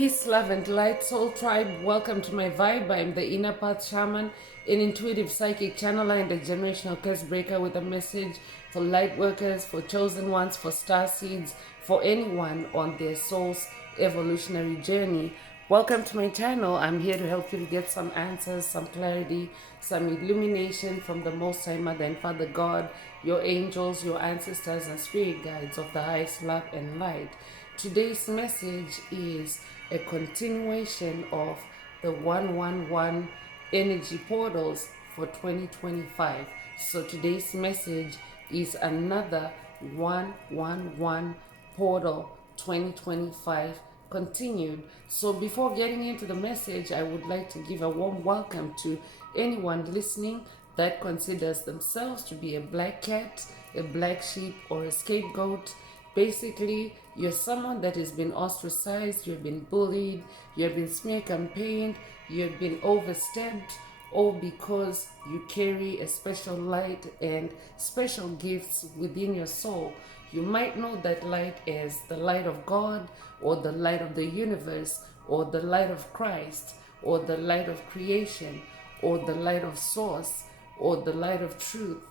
Peace, love, and light, soul tribe. Welcome to my vibe. I'm the inner path shaman, an intuitive psychic channeler, and a generational curse breaker with a message for light workers, for chosen ones, for star seeds, for anyone on their soul's evolutionary journey. Welcome to my channel. I'm here to help you to get some answers, some clarity, some illumination from the Most High Mother and Father God, your angels, your ancestors, and spirit guides of the highest love and light. Today's message is a continuation of the 111 energy portals for 2025. So today's message is another 111 portal 2025 continued. So before getting into the message, I would like to give a warm welcome to anyone listening that considers themselves to be a black cat, a black sheep, or a scapegoat. Basically, you're someone that has been ostracized, you've been bullied, you have been smear campaigned, you have been overstepped, all because you carry a special light and special gifts within your soul. You might know that light as the light of God, or the light of the universe, or the light of Christ, or the light of creation, or the light of source, or the light of truth,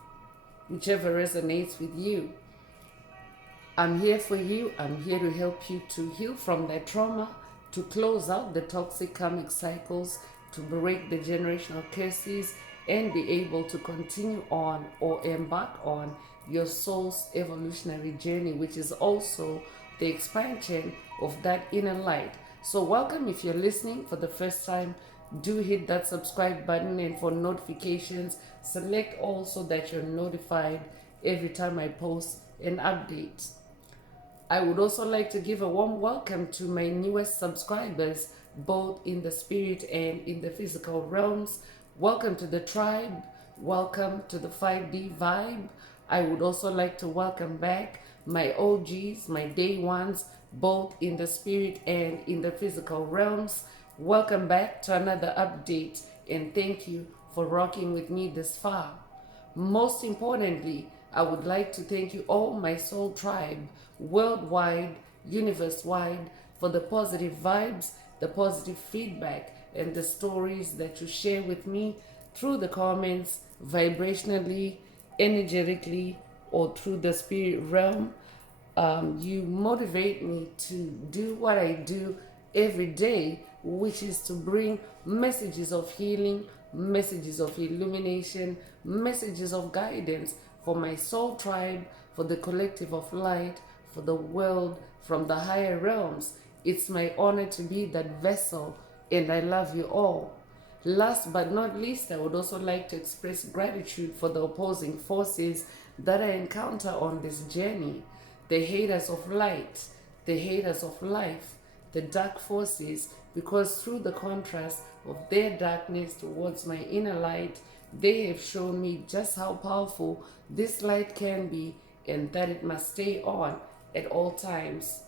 whichever resonates with you. I'm here for you. I'm here to help you to heal from that trauma, to close out the toxic karmic cycles, to break the generational curses, and be able to continue on or embark on your soul's evolutionary journey, which is also the expansion of that inner light. So welcome. If you're listening for the first time, do hit that subscribe button, and for notifications, select all so that you're notified every time I post an update. I would also like to give a warm welcome to my newest subscribers, both in the spirit and in the physical realms. Welcome to the tribe. Welcome to the 5D vibe. I would also like to welcome back my OGs, my day ones, both in the spirit and in the physical realms. Welcome back to another update, and thank you for rocking with me this far. Most importantly, I would like to thank you all, my soul tribe, worldwide, universe-wide, for the positive vibes, the positive feedback, and the stories that you share with me through the comments, vibrationally, energetically, or through the spirit realm. You motivate me to do what I do every day, which is to bring messages of healing, messages of illumination, messages of guidance for my soul tribe, for the collective of light, for the world from the higher realms. It's my honor to be that vessel, and I love you all. Last but not least, I would also like to express gratitude for the opposing forces that I encounter on this journey. The haters of light, the haters of life, the dark forces, because through the contrast of their darkness towards my inner light, they have shown me just how powerful this light can be, and that it must stay on at all times.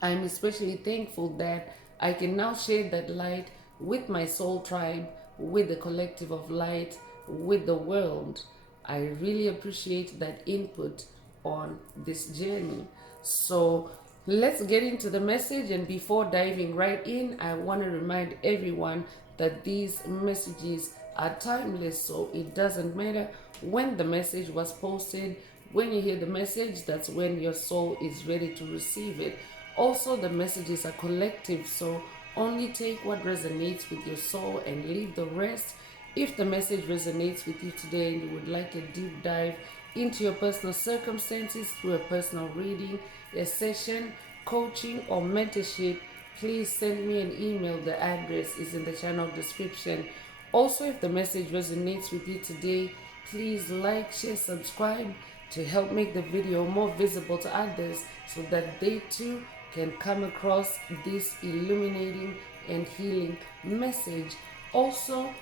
I'm especially thankful that I can now share that light with my soul tribe, with the collective of light, with the world. I really appreciate that input on this journey. So let's get into the message, and before diving right in, I want to remind everyone that these messages are timeless, so it doesn't matter when the message was posted. When you hear the message, that's when your soul is ready to receive it. Also, the messages are collective, so only take what resonates with your soul and leave the rest. If the message resonates with you today and you would like a deep dive into your personal circumstances through a personal reading, a session, coaching, or mentorship, please send me an email. The address is in the channel description. Also, if the message resonates with you today, please like, share, subscribe to help make the video more visible to others so that they too can come across this illuminating and healing message. Also,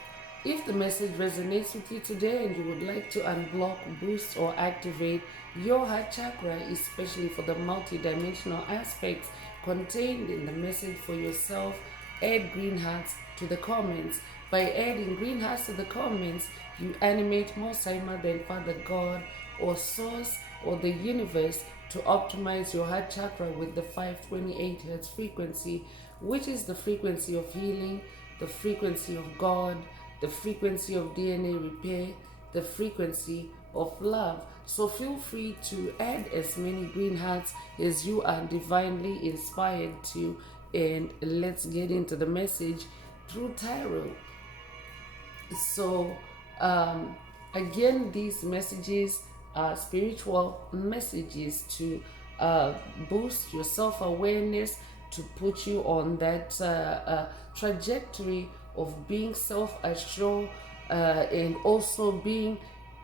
if the message resonates with you today and you would like to unblock, boost, or activate your heart chakra, especially for the multidimensional aspects contained in the message for yourself, add green hearts to the comments. By adding green hearts to the comments, you animate Most High Mother and Father God, or Source, or the universe to optimize your heart chakra with the 528 Hz frequency, which is the frequency of healing, the frequency of God, the frequency of DNA repair, the frequency of love. So feel free to add as many green hearts as you are divinely inspired to, and let's get into the message through tarot. So again, these messages are spiritual messages to boost your self-awareness, to put you on that trajectory of being self-assured, and also being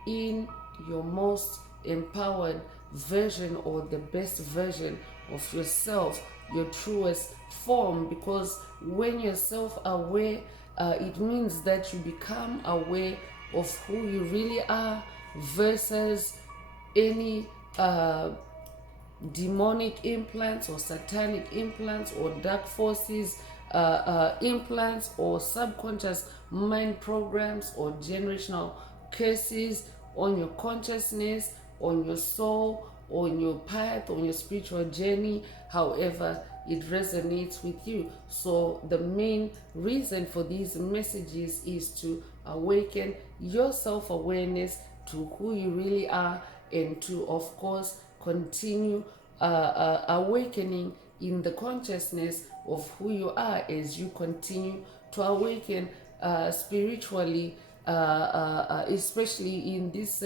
in your most empowered version, or the best version of yourself, your truest form. Because when you're self-aware, it means that you become aware of who you really are versus any demonic implants or satanic implants or dark forces implants or subconscious mind programs or generational curses on your consciousness, on your soul, on your path, on your spiritual journey, however it resonates with you. So the main reason for these messages is to awaken your self-awareness to who you really are, and to, of course, continue awakening in the consciousness of who you are as you continue to awaken spiritually, especially in this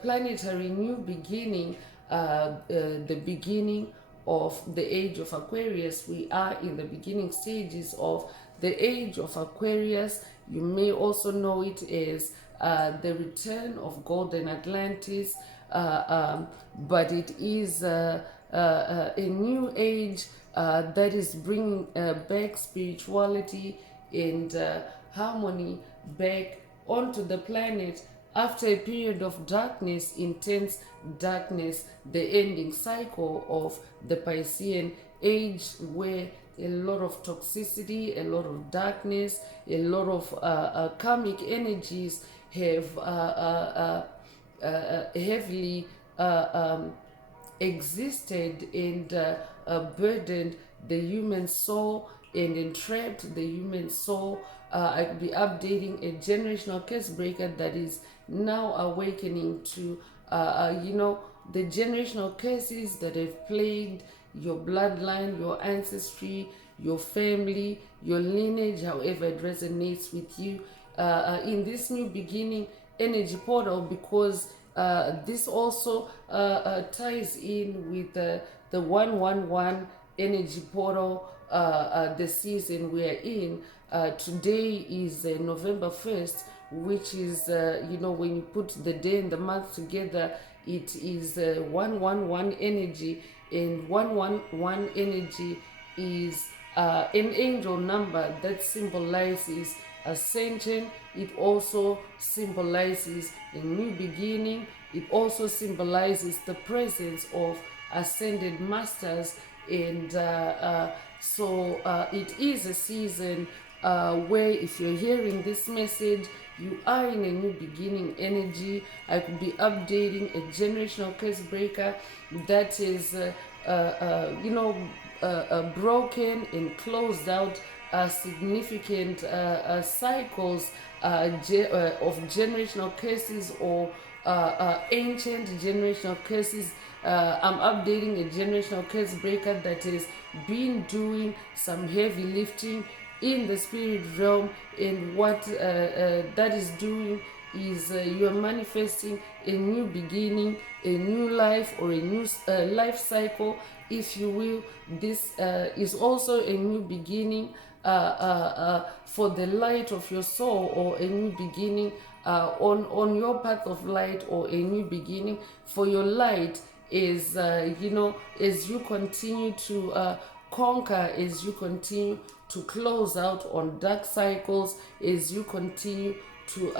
planetary new beginning, the beginning of the age of Aquarius. We are in the beginning stages of the age of Aquarius. You may also know it as the return of Golden Atlantis, but it is a new age that is bringing back spirituality and harmony back onto the planet after a period of darkness, intense darkness, the ending cycle of the Piscean age, where a lot of toxicity, a lot of darkness, a lot of karmic energies have heavily existed and burdened the human soul and entrapped the human soul. I could be updating a generational curse breaker that is now awakening to, the generational curses that have plagued your bloodline, your ancestry, your family, your lineage, however it resonates with you, in this new beginning energy portal, because this also ties in with the 111 energy portal, the season we are in. Today is November 1st, which is, when you put the day and the month together, it is 111 energy, and 111 energy is an angel number that symbolizes ascension. It also symbolizes a new beginning. It also symbolizes the presence of ascended masters, and so it is a season where, if you're hearing this message, you are in a new beginning energy. I could be updating a generational curse breaker that is broken and closed out significant cycles of generational curses, or ancient generational curses. I'm updating a generational curse breaker that has been doing some heavy lifting in the spirit realm, and what that is doing is you are manifesting a new beginning, a new life, or a new life cycle, if you will. This is also a new beginning for the light of your soul, or a new beginning on your path of light, or a new beginning for your light, is as you continue to conquer, as you continue to close out on dark cycles, as you continue to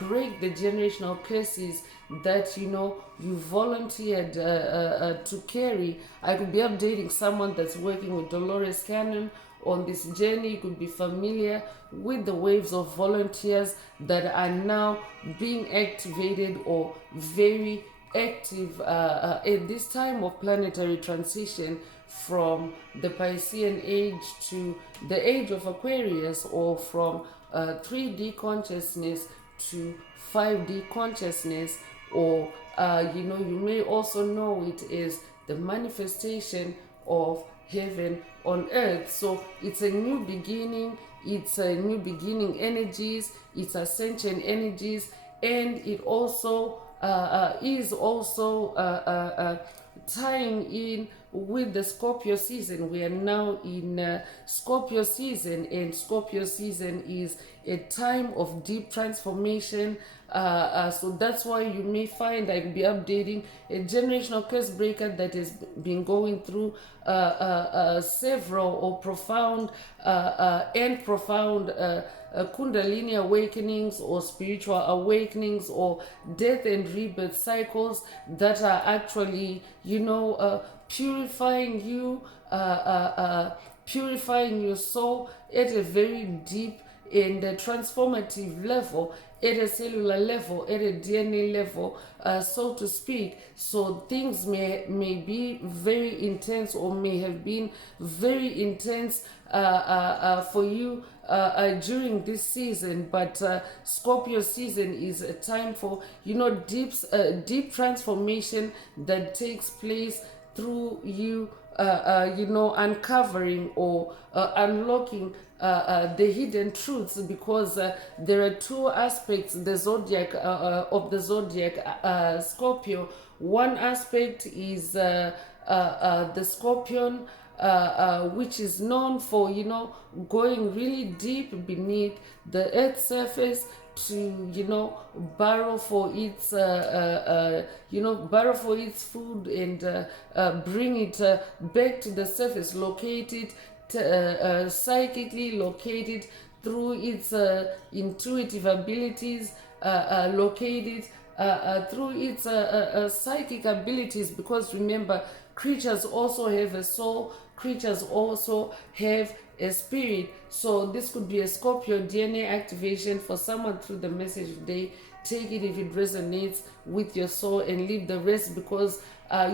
break the generational curses that you volunteered to carry. I could be updating someone that's working with Dolores Cannon on this journey. You could be familiar with the waves of volunteers that are now being activated, or very active at this time of planetary transition from the Piscean age to the age of Aquarius, or from 3D consciousness to 5D consciousness, or you may also know it as the manifestation of heaven on earth. So it's a new beginning, it's a new beginning energies, it's ascension energies, and it also is also tying in with the Scorpio season. We are now in Scorpio season, and Scorpio season is a time of deep transformation. So that's why you may find I'll be updating a generational curse breaker that has been going through several or profound and profound Kundalini awakenings or spiritual awakenings or death and rebirth cycles that are actually, purifying you, purifying your soul at a very deep and transformative level, at a cellular level, at a DNA level, so to speak. So things may be very intense, or may have been very intense for you during this season. But Scorpio season is a time for deep transformation that takes place through you uncovering or unlocking the hidden truths, because there are two aspects the zodiac of the zodiac Scorpio. One aspect is the Scorpion, which is known for going really deep beneath the earth's surface to borrow for its borrow for its food and bring it back to the surface, located psychically, located through its intuitive abilities, located through its psychic abilities, because remember, creatures also have a soul, creatures also have a spirit. So this could be a Scorpio DNA activation for someone through the message today. Take it if it resonates with your soul, and leave the rest, because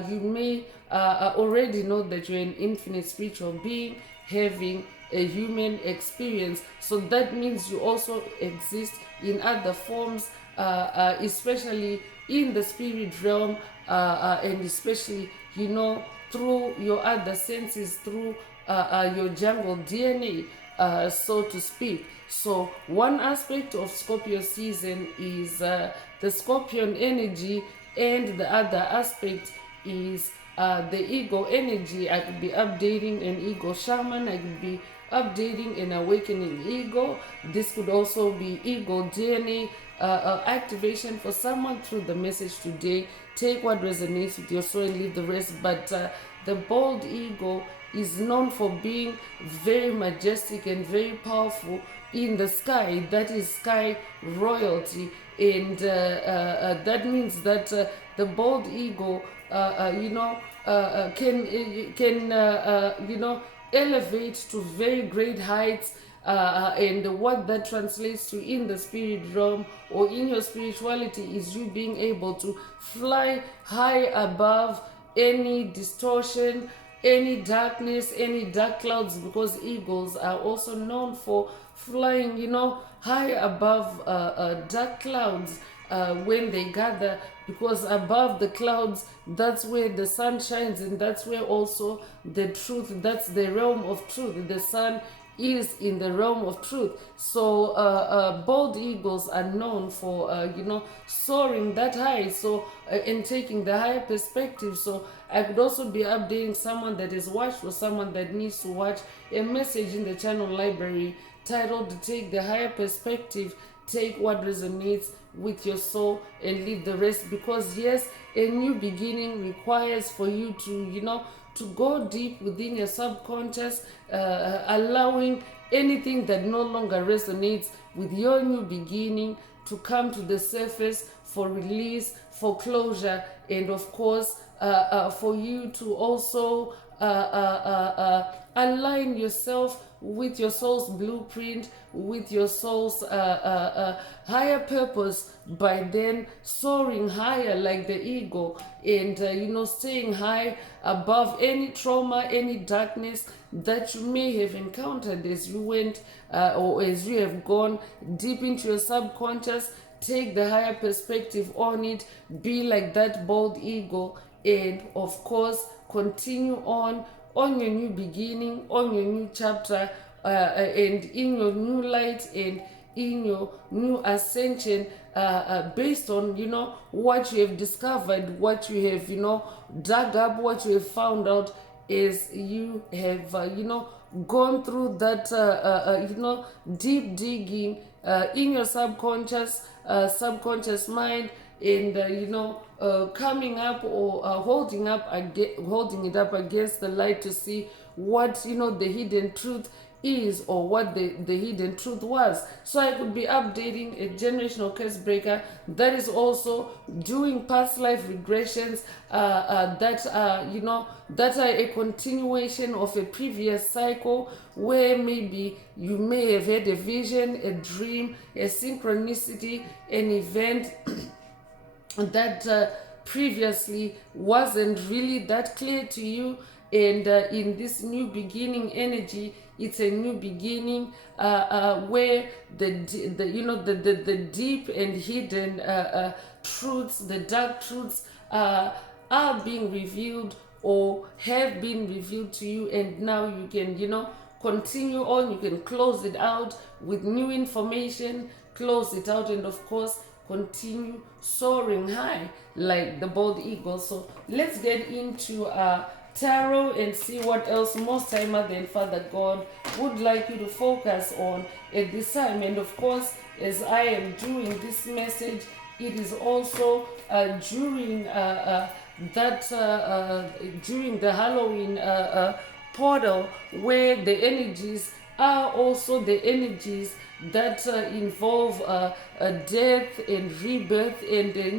you may already know that you're an infinite spiritual being having a human experience. So that means you also exist in other forms, especially in the spirit realm, and especially through your other senses, through your jungle DNA, so to speak. So one aspect of Scorpio season is the Scorpion energy, and the other aspect is the ego energy. I could be updating an ego shaman, I could be updating an awakening ego. This could also be ego DNA activation for someone through the message today. Take what resonates with your soul and leave the rest. But the bold ego is known for being very majestic and very powerful in the sky. That is sky royalty, and that means that the bold ego can elevate to very great heights, and what that translates to in the spirit realm or in your spirituality is you being able to fly high above any distortion, any darkness, any dark clouds, because eagles are also known for flying, high above dark clouds when they gather, because above the clouds, that's where the sun shines, and that's where also the truth, that's the realm of truth. The sun is in the realm of truth. So bald eagles are known for soaring that high, so and taking the higher perspective. So I could also be updating someone that has watched, or someone that needs to watch, a message in the channel library titled "Take the Higher Perspective." Take what resonates with your soul and leave the rest, because yes, a new beginning requires for you to go deep within your subconscious, allowing anything that no longer resonates with your new beginning to come to the surface for release, for closure, and of course for you to also align yourself with your soul's blueprint, with your soul's higher purpose, by then soaring higher like the eagle, and staying high above any trauma, any darkness that you may have encountered as you went or as you have gone deep into your subconscious. Take the higher perspective on it, be like that bold eagle, and of course continue on your new beginning, on your new chapter, and in your new light, and in your new ascension, based on what you have discovered, what you have dug up, what you have found out as you have gone through that deep digging in your subconscious mind, and coming up or holding it up against the light to see what the hidden truth is, or what the hidden truth was. So I could be updating a generational curse breaker that is also doing past life regressions that are a continuation of a previous cycle, where maybe you may have had a vision, a dream, a synchronicity, an event that previously wasn't really that clear to you. And in this new beginning energy, it's a new beginning where the deep and hidden truths, the dark truths, are being revealed or have been revealed to you, and now you can continue on. You can close it out with new information, close it out, and of course continue soaring high like the bold eagle. So let's get into tarot and see what else Most High Mother and Father God would like you to focus on at this time. And of course, as I am doing this message, it is also during during the Halloween portal, where the energies are also the energies that involve death and rebirth and a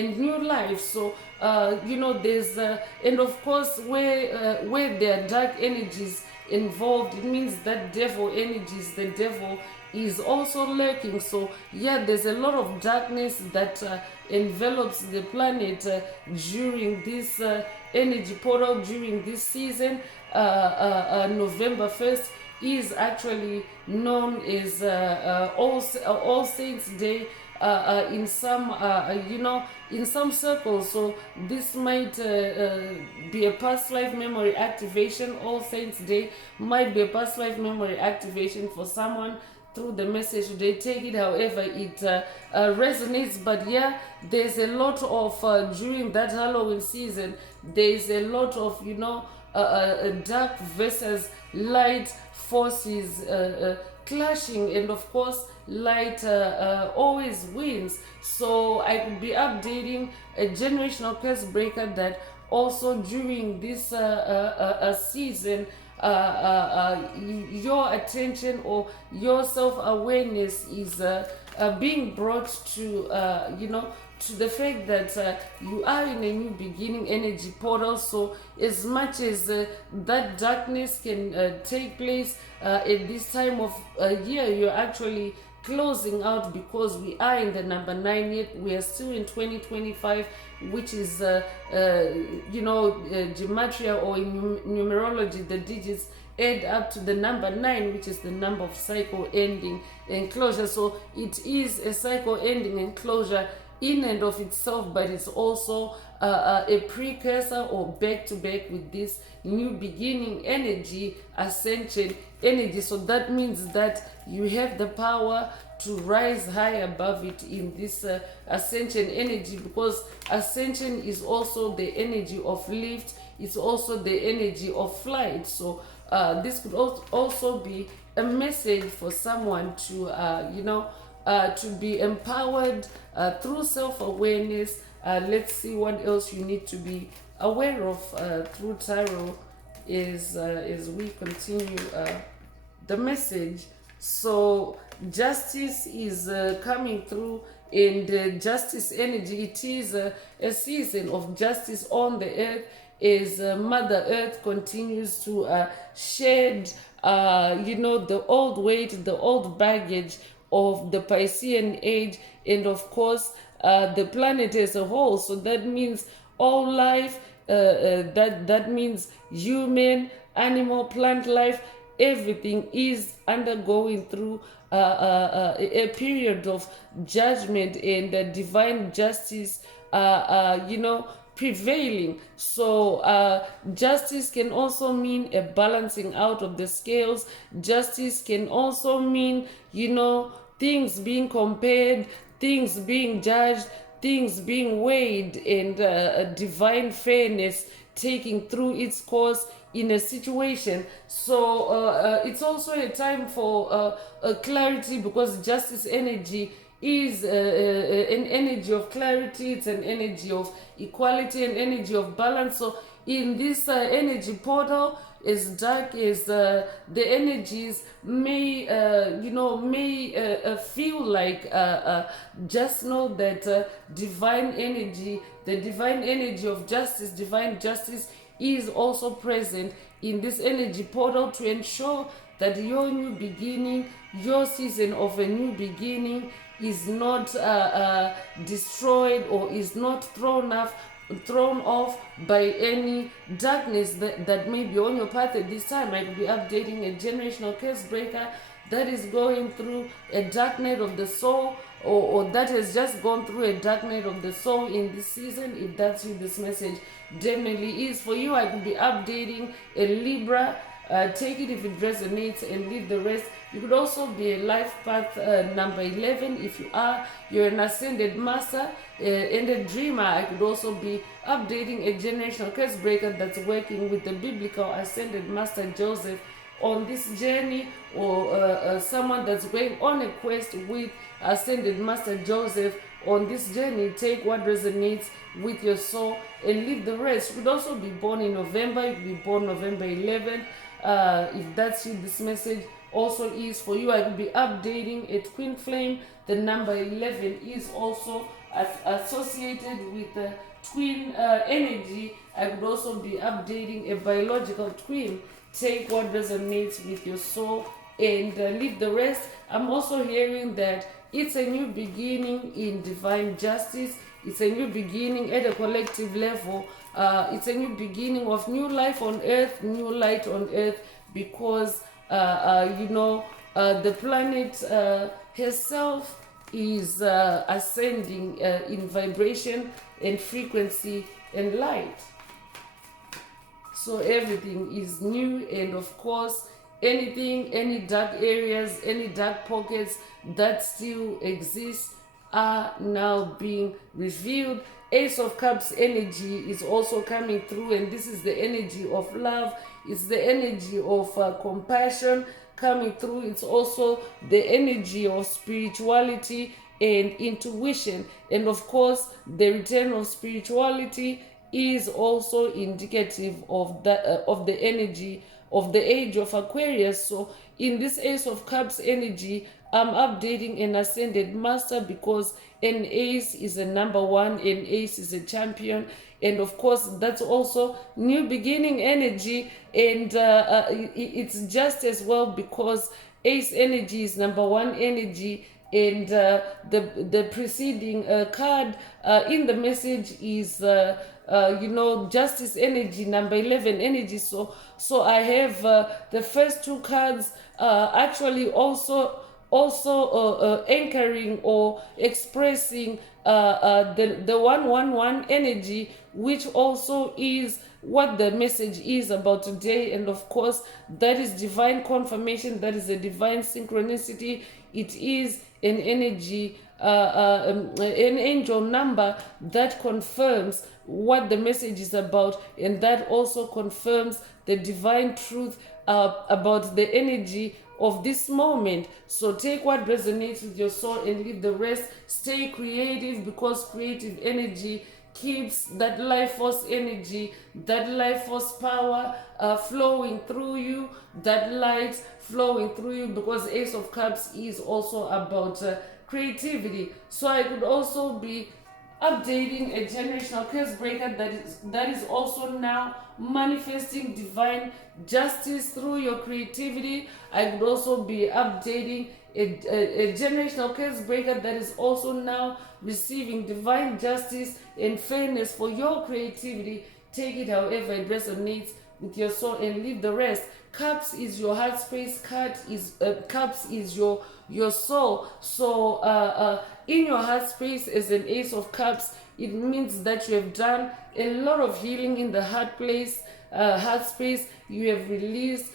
new life. So there's and of course where there are dark energies involved, it means that devil energies, the devil is also lurking. So yeah, there's a lot of darkness that envelops the planet during this energy portal, during this season. November 1st is actually known as All Saints Day in some in some circles. So this might be a past life memory activation. All Saints Day might be a past life memory activation for someone through the message today. Take it however it resonates. But yeah, there's a lot of during that Halloween season, there's a lot of dark versus light forces clashing, and of course light always wins. So I could be updating a generational curse breaker that also during this season, your attention or your self-awareness is being brought to to the fact that you are in a new beginning energy portal. So as much as that darkness can take place at this time of year, you're actually closing out, because we are in the number 9, yet we are still in 2025, which is gematria, or in numerology the digits add up to the number 9, which is the number of cycle ending and closure. So it is a cycle ending and closure in and of itself, but it's also a precursor or back to back with this new beginning energy, ascension energy. So that means that you have the power to rise high above it in this ascension energy, because ascension is also the energy of lift, it's also the energy of flight. So this could also be a message for someone to to be empowered through self-awareness. Let's see what else you need to be aware of through tarot as we continue the message. So justice is coming through, and justice energy, it is a season of justice on the earth, as Mother Earth continues to shed the old weight, the old baggage of the Piscean age, and of course the planet as a whole. So that means all life, that means human, animal, plant life, everything is undergoing through a period of judgment and divine justice, prevailing. So justice can also mean a balancing out of the scales. Justice can also mean, things being compared, things being judged, things being weighed, and divine fairness taking through its course in a situation. So it's also a time for clarity, because justice energy is an energy of clarity, it's an energy of equality, an energy of balance. So in this energy portal, as dark as the energies may feel like, just know that divine energy, the divine energy of justice, divine justice is also present in this energy portal to ensure that your new beginning, your season of a new beginning is not destroyed or is not thrown off by any darkness that may be on your path at this time. I could be updating a generational curse breaker that is going through a dark night of the soul, or that has just gone through a dark night of the soul in this season. If that's you, this message definitely is for you. I could be updating a Libra. Take it if it resonates and leave the rest. You could also be a life path number 11 if you're an ascended master and a dreamer. I could also be updating a generational curse breaker that's working with the biblical ascended master Joseph on this journey, or someone that's going on a quest with ascended master Joseph on this journey. Take what resonates with your soul and leave the rest. You could also be born in November. You could be born November 11th. If that's you, this message also is for you. I could be updating a twin flame. The number 11 is also associated with the twin energy. I could also be updating a biological twin. Take what resonates with your soul and leave the rest. I'm also hearing that it's a new beginning in divine justice. It's a new beginning at a collective level. It's a new beginning of new life on earth, new light on earth, because the planet herself is ascending in vibration and frequency and light. So everything is new, and of course, any dark areas, any dark pockets that still exist are now being revealed. Ace of Cups energy is also coming through, and this is the energy of love. It's the energy of compassion coming through. It's also the energy of spirituality and intuition. And of course, the return of spirituality is also indicative of the energy of the age of Aquarius. So in this Ace of Cups energy, I'm updating an ascended master, because an ace is a number one, an ace is a champion, and of course that's also new beginning energy. And it's just as well, because ace energy is number one energy, and the preceding card in the message is justice energy, number 11 energy. So I have the first two cards actually also anchoring or expressing the 111 energy, which also is what the message is about today. And of course, that is divine confirmation, that is a divine synchronicity. It is an energy, an angel number that confirms what the message is about, and that also confirms the divine truth about the energy of this moment. So take what resonates with your soul and leave the rest. Stay creative, because creative energy keeps that life force energy, that life force power flowing through you, that light flowing through you, because Ace of Cups is also about creativity. So I could also be updating a generational curse breaker that is also now manifesting divine justice through your creativity. I could also be updating a generational curse breaker that is also now receiving divine justice and fairness for your creativity. Take it however it resonates with your soul and leave the rest. Cups is your heart space. Cups is your soul. So in your heart space as an ace of cups, it means that you have done a lot of healing in the heart place, heart space. You have released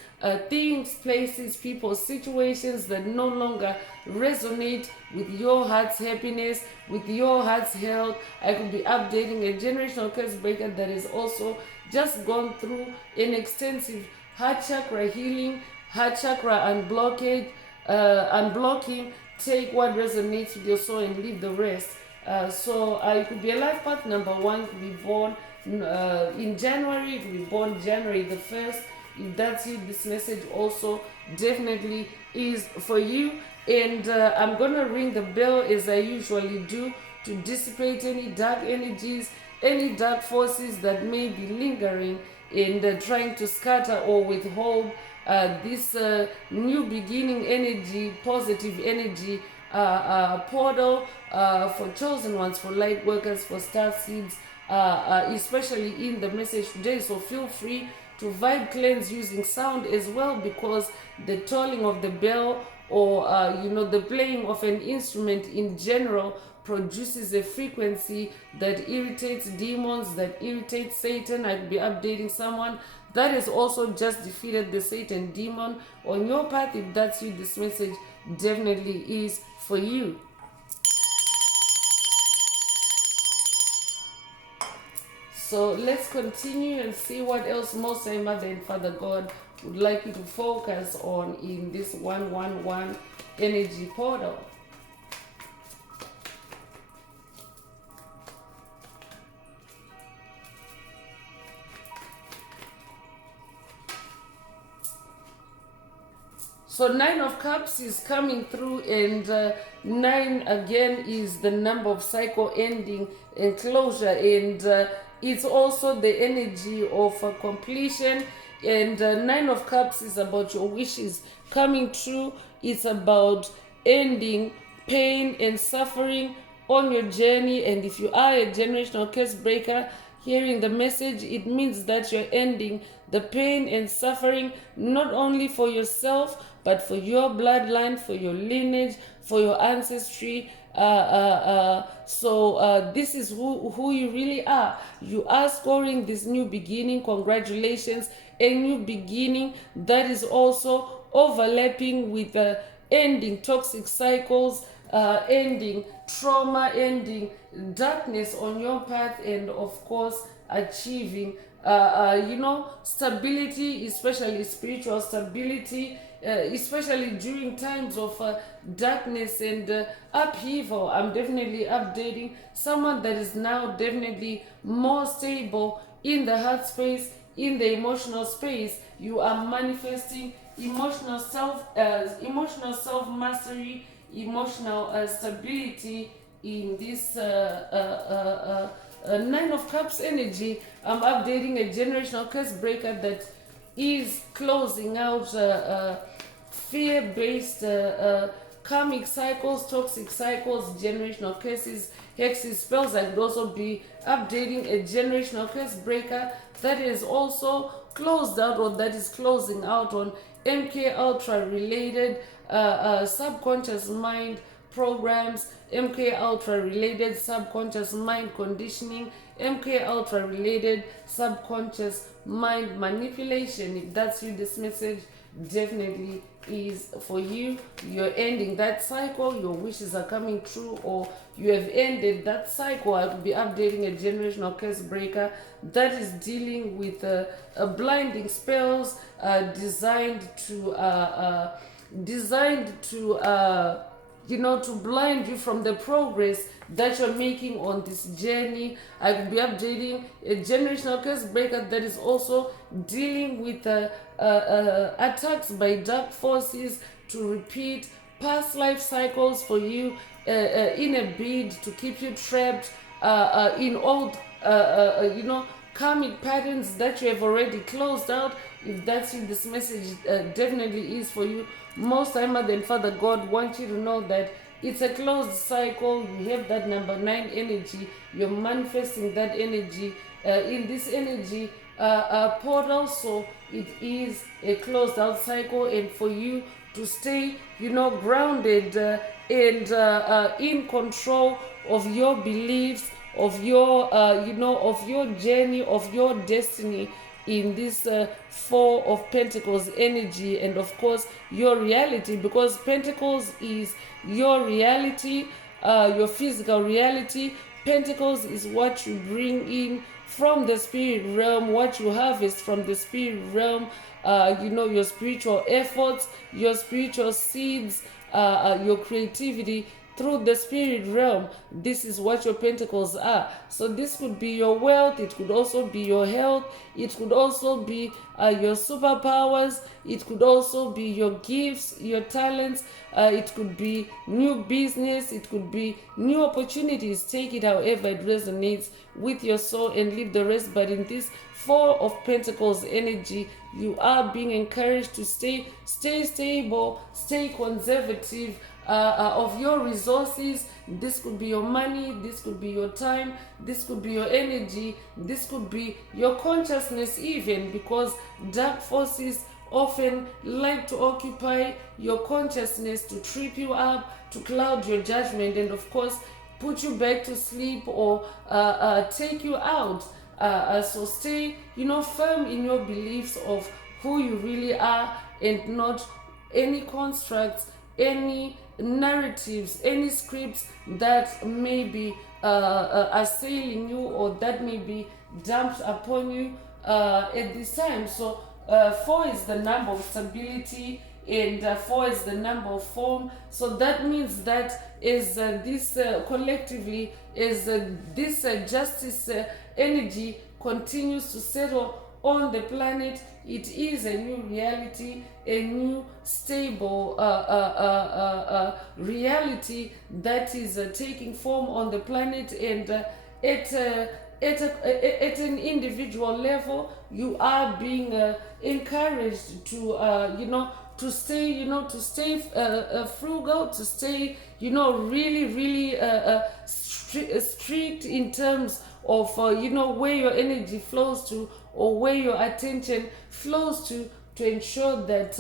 things, places, people, situations that no longer resonate with your heart's happiness, with your heart's health. I could be updating a generational curse breaker that is also just gone through an extensive heart chakra healing, heart chakra unblocking. Take what resonates with your soul and leave the rest. So it could be a life path number 1, could be born in January, it could be born January the 1st. If that's you, this message also definitely is for you. And I'm gonna ring the bell as I usually do to dissipate any dark energies, any dark forces that may be lingering and trying to scatter or withhold this new beginning energy, positive energy portal for chosen ones, for light workers, for star seeds, especially in the message today. So feel free to vibe cleanse using sound as well, because the tolling of the bell or the playing of an instrument in general produces a frequency that irritates demons, that irritates Satan. I'd be updating someone that has also just defeated the Satan demon on your path. If that's you, this message definitely is for you. So let's continue and see what else Most High Mother and Father God would like you to focus on in this 111 energy portal. So 9 of Cups is coming through, and 9 again is the number of cycle ending and closure, and it's also the energy of completion. And 9 of Cups is about your wishes coming true. It's about ending pain and suffering on your journey. And if you are a generational curse breaker, hearing the message, it means that you're ending the pain and suffering, not only for yourself, but for your bloodline, for your lineage, for your ancestry. So this is who you really are. You are scoring this new beginning. Congratulations. A new beginning that is also overlapping with ending toxic cycles, ending trauma, ending darkness on your path, and of course achieving stability, especially spiritual stability, especially during times of darkness and upheaval. I'm definitely updating someone that is now definitely more stable in the heart space, in the emotional space. You are manifesting emotional self mastery, emotional stability in this 9 of Cups energy. I'm updating a generational curse breaker that is closing out fear-based karmic cycles, toxic cycles, generational curses, hexes, spells. I could also be updating a generational curse breaker that is also closed out, or that is closing out on MK Ultra related subconscious mind programs, MK Ultra related subconscious mind conditioning, MK Ultra related subconscious mind manipulation. If that's you, this message definitely is for you. You're ending that cycle, your wishes are coming true, or you have ended that cycle. I will be updating a generational curse breaker that is dealing with blinding spells designed to to blind you from the progress that you're making on this journey. I will be updating a generational curse breaker that is also dealing with attacks by dark forces to repeat past life cycles for you in a bid to keep you trapped in old, karmic patterns that you have already closed out. If that's you, this message definitely is for you. Most time, Mother and Father God want you to know that it's a closed cycle. You have that number 9 energy. You're manifesting that energy in this energy portal. So it is a closed out cycle, and for you to stay, grounded and in control of your beliefs, of your, of your journey, of your destiny in this Four of Pentacles energy, and of course your reality, because Pentacles is your reality, your physical reality. Pentacles is what you bring in from the spirit realm, what you harvest from the spirit realm, your spiritual efforts, your spiritual seeds, your creativity through the spirit realm. This is what your pentacles are. So this could be your wealth, it could also be your health, it could also be your superpowers, it could also be your gifts, your talents, it could be new business, it could be new opportunities. Take it however it resonates with your soul and leave the rest. But in this Four of Pentacles energy, you are being encouraged to stay stable, stay conservative of your resources. This could be your money, this could be your time, this could be your energy, this could be your consciousness even, because dark forces often like to occupy your consciousness, to trip you up, to cloud your judgment, and of course put you back to sleep or take you out. So stay, firm in your beliefs of who you really are, and not any constructs, any narratives, any scripts that may be assailing you, or that may be dumped upon you at this time. So 4 is the number of stability, and 4 is the number of form. So that means that is this collectively, is this justice energy continues to settle on the planet, it is a new reality, a new stable reality that is taking form on the planet. And at an individual level, you are being encouraged to to stay frugal, to stay really strict in terms of where your energy flows to, or where your attention flows to ensure that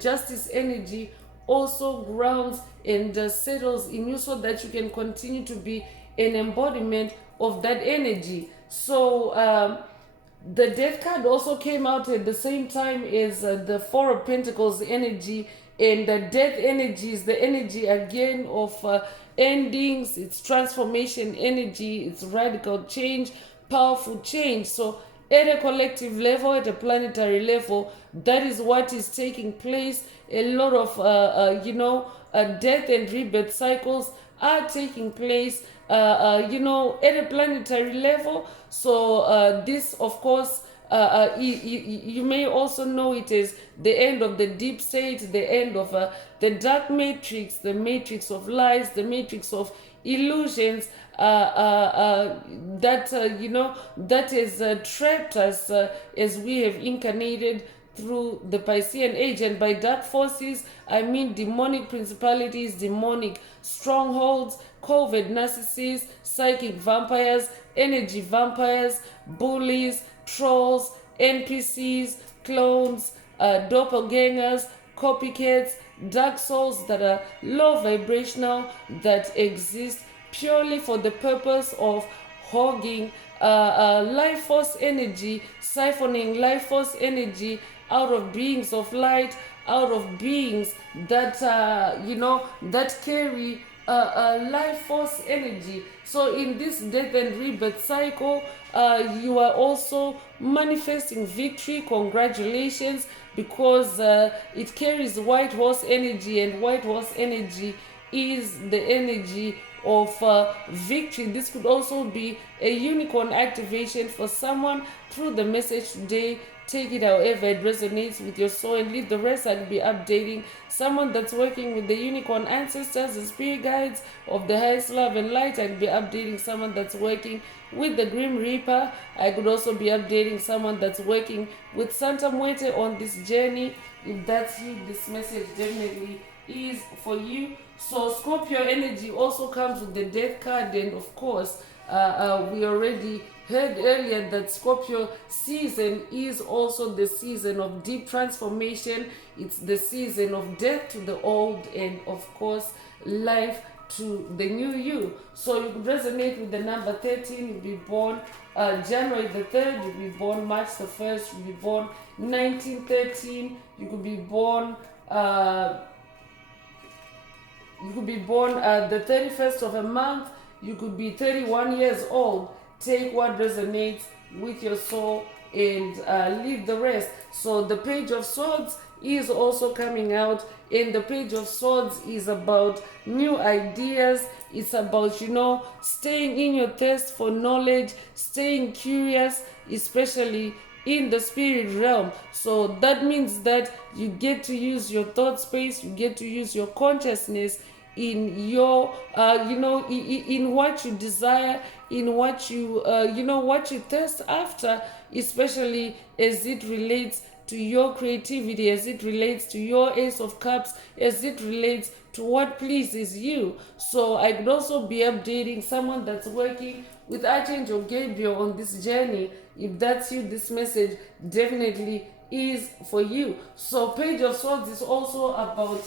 justice energy also grounds and settles in you, so that you can continue to be an embodiment of that energy. So the Death card also came out at the same time as the Four of Pentacles energy, and the Death energy is the energy again of endings, it's transformation energy, it's radical change, powerful change. So at a collective level, at a planetary level, that is what is taking place. A lot of death and rebirth cycles are taking place at a planetary level. So this, of course, you may also know it as the end of the deep state, the end of the dark matrix, the matrix of lies, the matrix of illusions that has trapped us as we have incarnated through the Piscean age. And by dark forces, I mean demonic principalities, demonic strongholds, covert narcissists, psychic vampires, energy vampires, bullies, trolls, NPCs, clones, doppelgangers, copycats, dark souls that are low vibrational, that exist purely for the purpose of hogging life force energy, siphoning life force energy out of beings of light, out of beings that that carry life force energy. So in this death and rebirth cycle, you are also manifesting victory. Congratulations, because it carries white horse energy, and white horse energy is the energy of victory. This could also be a unicorn activation for someone through the message today. take it however it resonates with your soul and leave the rest. I'll be updating someone that's working with the unicorn ancestors, the spirit guides of the highest love and light. I'll be updating someone that's working with the Grim Reaper. I could also be updating someone that's working with Santa Muerte on this journey. If that's you, this message definitely is for you. So Scorpio energy also comes with the death card, and of course we already heard earlier that Scorpio season is also the season of deep transformation. It's the season of death to the old, and of course life to the new you. So you could resonate with the number 13. You'll be born January the 3rd. You'll be born March the 1st. You'll be born 1913. You could be born the 31st of a month. You could be 31 years old. Take what resonates with your soul and leave the rest. So the Page of Swords is also coming out, and the Page of Swords is about new ideas. It's about, staying in your thirst for knowledge, staying curious, especially in the spirit realm. So that means that you get to use your thought space, you get to use your consciousness in your in what you desire, in what you what you thirst after, especially as it relates to your creativity, as it relates to your Ace of Cups, as it relates to what pleases you. So I could also be updating someone that's working with Archangel Gabriel on this journey. If that's you, this message definitely is for you. So Page of Swords is also about,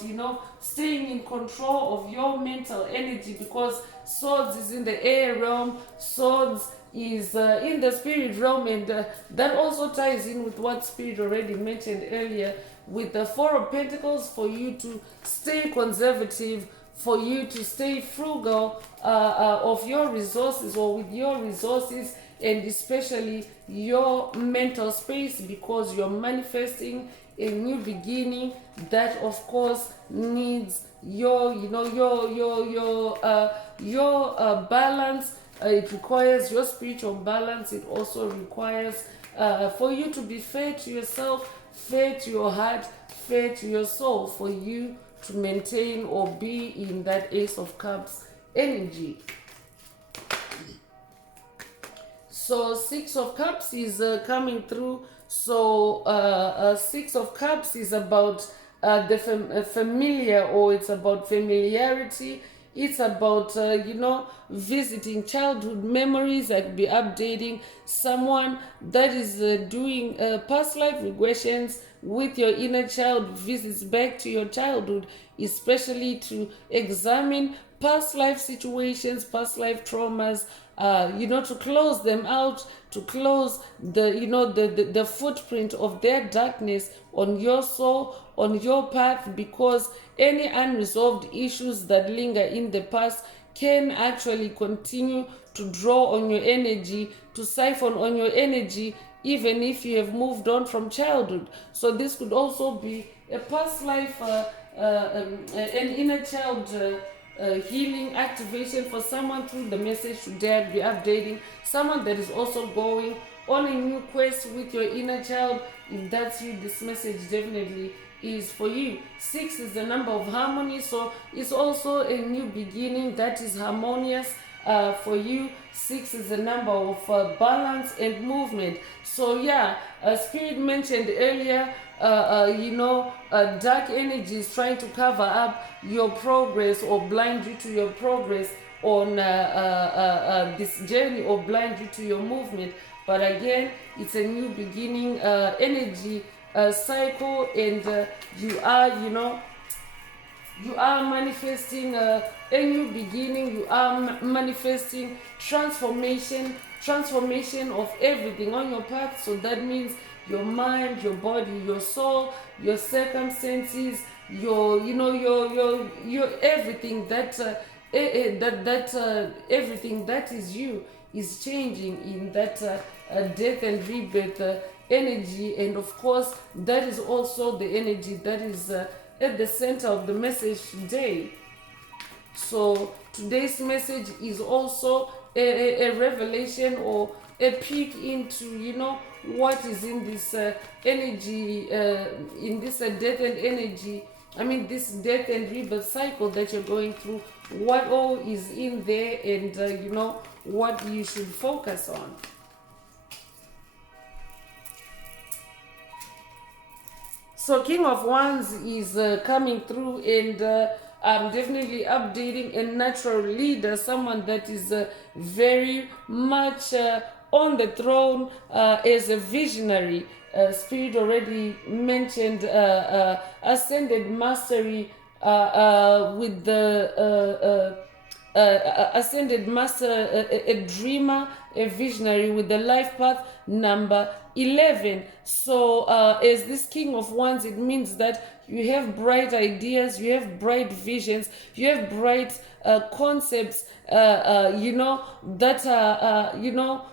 staying in control of your mental energy, because Swords is in the air realm, Swords is in the spirit realm, and that also ties in with what Spirit already mentioned earlier with the Four of Pentacles, for you to stay conservative, for you to stay frugal of your resources, or with your resources, and especially your mental space, because you're manifesting a new beginning that of course needs your balance. It requires your spiritual balance. It also requires for you to be fair to yourself, fair to your heart, fair to your soul, for you to maintain or be in that Ace of Cups energy. So Six of Cups is coming through. So Six of Cups is about the familiar, or it's about familiarity. It's about, visiting childhood memories. I'd be updating someone that is doing past life regressions with your inner child, visits back to your childhood, especially to examine past life situations, past life traumas, to close them out, to close the footprint of their darkness on your soul, on your path, because any unresolved issues that linger in the past can actually continue to draw on your energy, to siphon on your energy, even if you have moved on from childhood. So this could also be a past life, an inner child healing activation for someone through the message today. I'll be updating someone that is also going on a new quest with your inner child. If that's you, this message definitely is for you. 6 is the number of harmony, so it's also a new beginning that is harmonious for you. 6 is the number of balance and movement. So Spirit mentioned earlier, dark energy is trying to cover up your progress, or blind you to your progress on this journey, or blind you to your movement. But again, it's a new beginning energy cycle, and you are manifesting a new beginning. You are manifesting transformation of everything on your path. So that means your mind, your body, your soul, your circumstances, your everything that everything that is you is changing in that death and rebirth energy. And of course, that is also the energy that is at the center of the message today. So today's message is also a revelation or a peek into, you know, what is in this energy, in this death and energy. I mean, this death and rebirth cycle that you're going through, what all is in there, and you know, what you should focus on. So King of Wands is coming through, and I'm definitely updating a natural leader, someone that is very much on the throne as a visionary. Spirit already mentioned ascended mastery with the ascended master, a dreamer, a visionary with the life path number 11. So as this King of Wands, it means that you have bright ideas, you have bright visions, you have bright concepts, you know, that are, you know,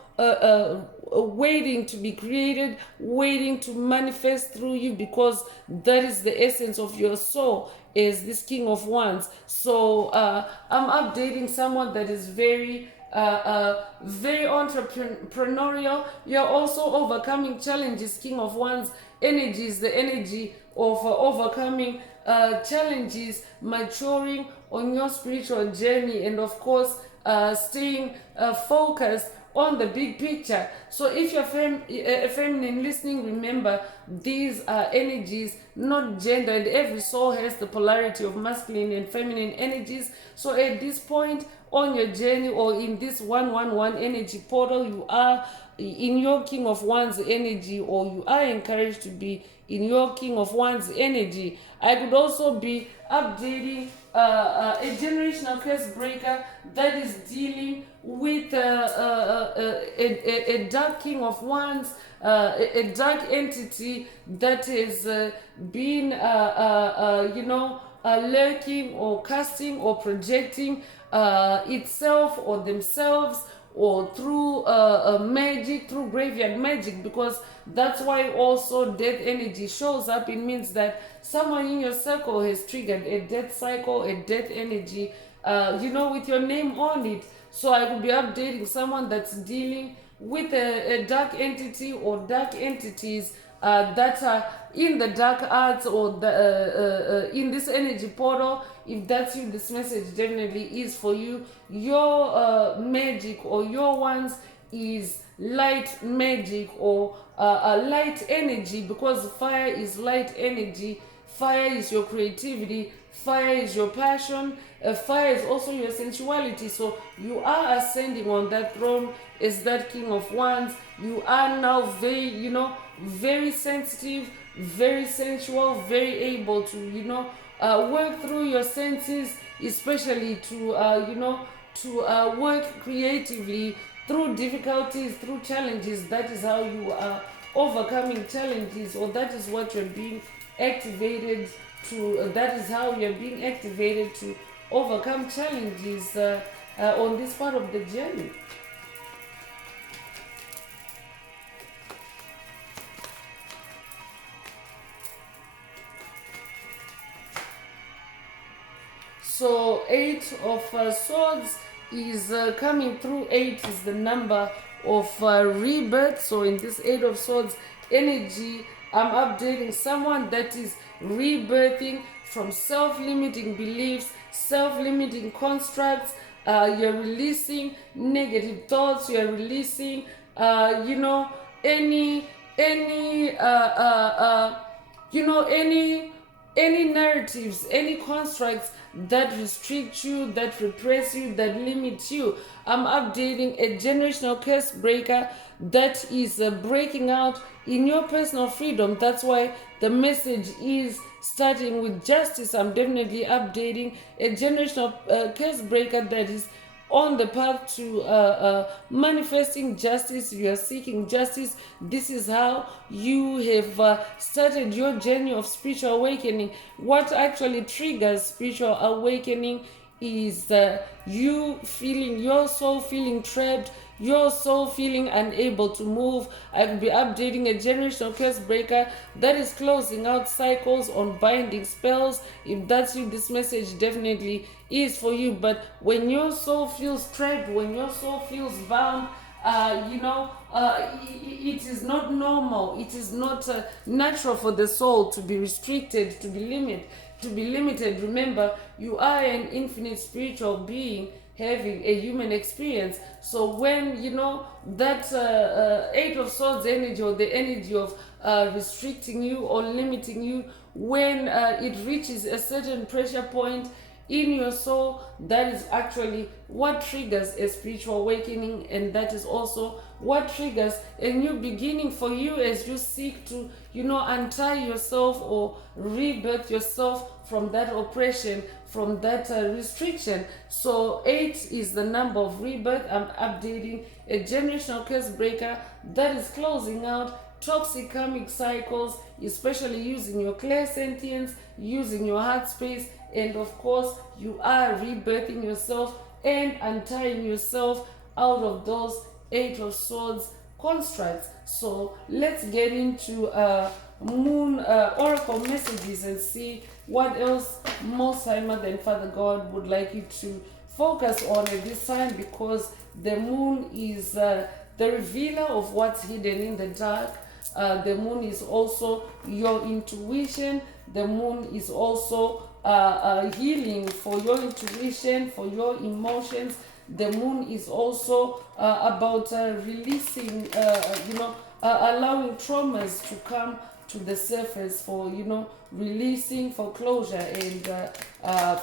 waiting to be created, waiting to manifest through you, because that is the essence of your soul, is this King of Wands. So I'm updating someone that is very very entrepreneurial. You're also overcoming challenges. King of Wands energy is the energy of overcoming challenges, maturing on your spiritual journey, and of course staying focused on the big picture. So if you're a feminine listening, remember these are energies, not gender, and every soul has the polarity of masculine and feminine energies. So at this point on your journey, or in this 111 energy portal, you are in your King of Wands energy, or you are encouraged to be in your King of Wands energy. I could also be updating a generational curse breaker that is dealing with a dark King of Wands, a dark entity that has been, you know, lurking or casting or projecting itself or themselves, or through magic, through graveyard magic, because that's why also death energy shows up. It means that someone in your circle has triggered a death cycle, a death energy, you know, with your name on it. So I could be updating someone that's dealing with a dark entity or dark entities that are in the dark arts, or the, in this energy portal. If that's you, this message definitely is for you. Your magic or your ones is light magic, or light energy, because fire is light energy. Fire is your creativity, fire is your passion, fire is also your sensuality. So you are ascending on that throne as that King of Wands. You are now very, you know, very sensitive, very sensual, very able to, you know, work through your senses, especially to, you know, to work creatively through difficulties, through challenges. That is how you are overcoming challenges, or that is what you're being activated to, that is how you're being activated to overcome challenges on this part of the journey. So 8 of swords is coming through. 8 is the number of rebirth. So in this 8 of swords energy, I'm updating someone that is rebirthing from self-limiting beliefs, self-limiting constructs. You're releasing negative thoughts. You're releasing, you know, any you know, any narratives, any constructs that restrict you, that repress you, that limit you. I'm updating a generational curse breaker that is breaking out in your personal freedom. That's why the message is starting with justice. I'm definitely updating a generational curse breaker that is on the path to manifesting justice. You are seeking justice. This is how you have started your journey of spiritual awakening. What actually triggers spiritual awakening is you feeling, your soul feeling trapped, your soul feeling unable to move, I could be updating a generational curse breaker that is closing out cycles on binding spells. If that's you, this message definitely is for you. But when your soul feels trapped, when your soul feels bound, it is not normal. It is not natural for the soul to be restricted, to be limited. Remember, you are an infinite spiritual being having a human experience. So when that Eight of Swords energy, or the energy of restricting you or limiting you, when it reaches a certain pressure point in your soul, that is actually what triggers a spiritual awakening, and that is also what triggers a new beginning for you as you seek to untie yourself or rebirth yourself from that oppression, from that restriction. So 8 is the number of rebirth. I'm updating a generational curse breaker that is closing out toxic karmic cycles, especially using your clairsentience, using your heart space, and of course you are rebirthing yourself and untying yourself out of those Eight of Swords constructs. So let's get into moon oracle messages and see what else Most High Mother and Father God would like you to focus on at this time, because the moon is the revealer of what's hidden in the dark. The moon is also your intuition. The moon is also healing for your intuition, for your emotions. The moon is also about releasing, allowing traumas to come to the surface, for releasing, for closure, and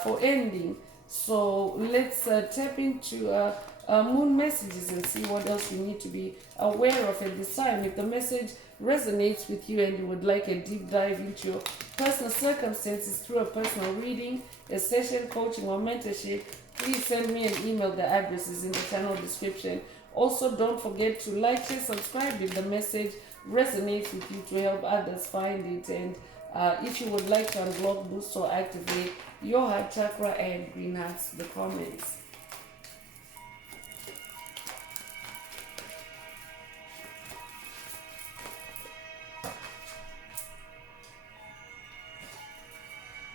for ending. So let's tap into moon messages and see what else you need to be aware of at this time. If the message resonates with you and you would like a deep dive into your personal circumstances through a personal reading, a session, coaching, or mentorship, please send me an email. The address is in the channel description. Also, don't forget to like, share, subscribe if the message resonates with you, to help others find it. And if you would like to unblock, boost, or activate your heart chakra and green hearts, the comments.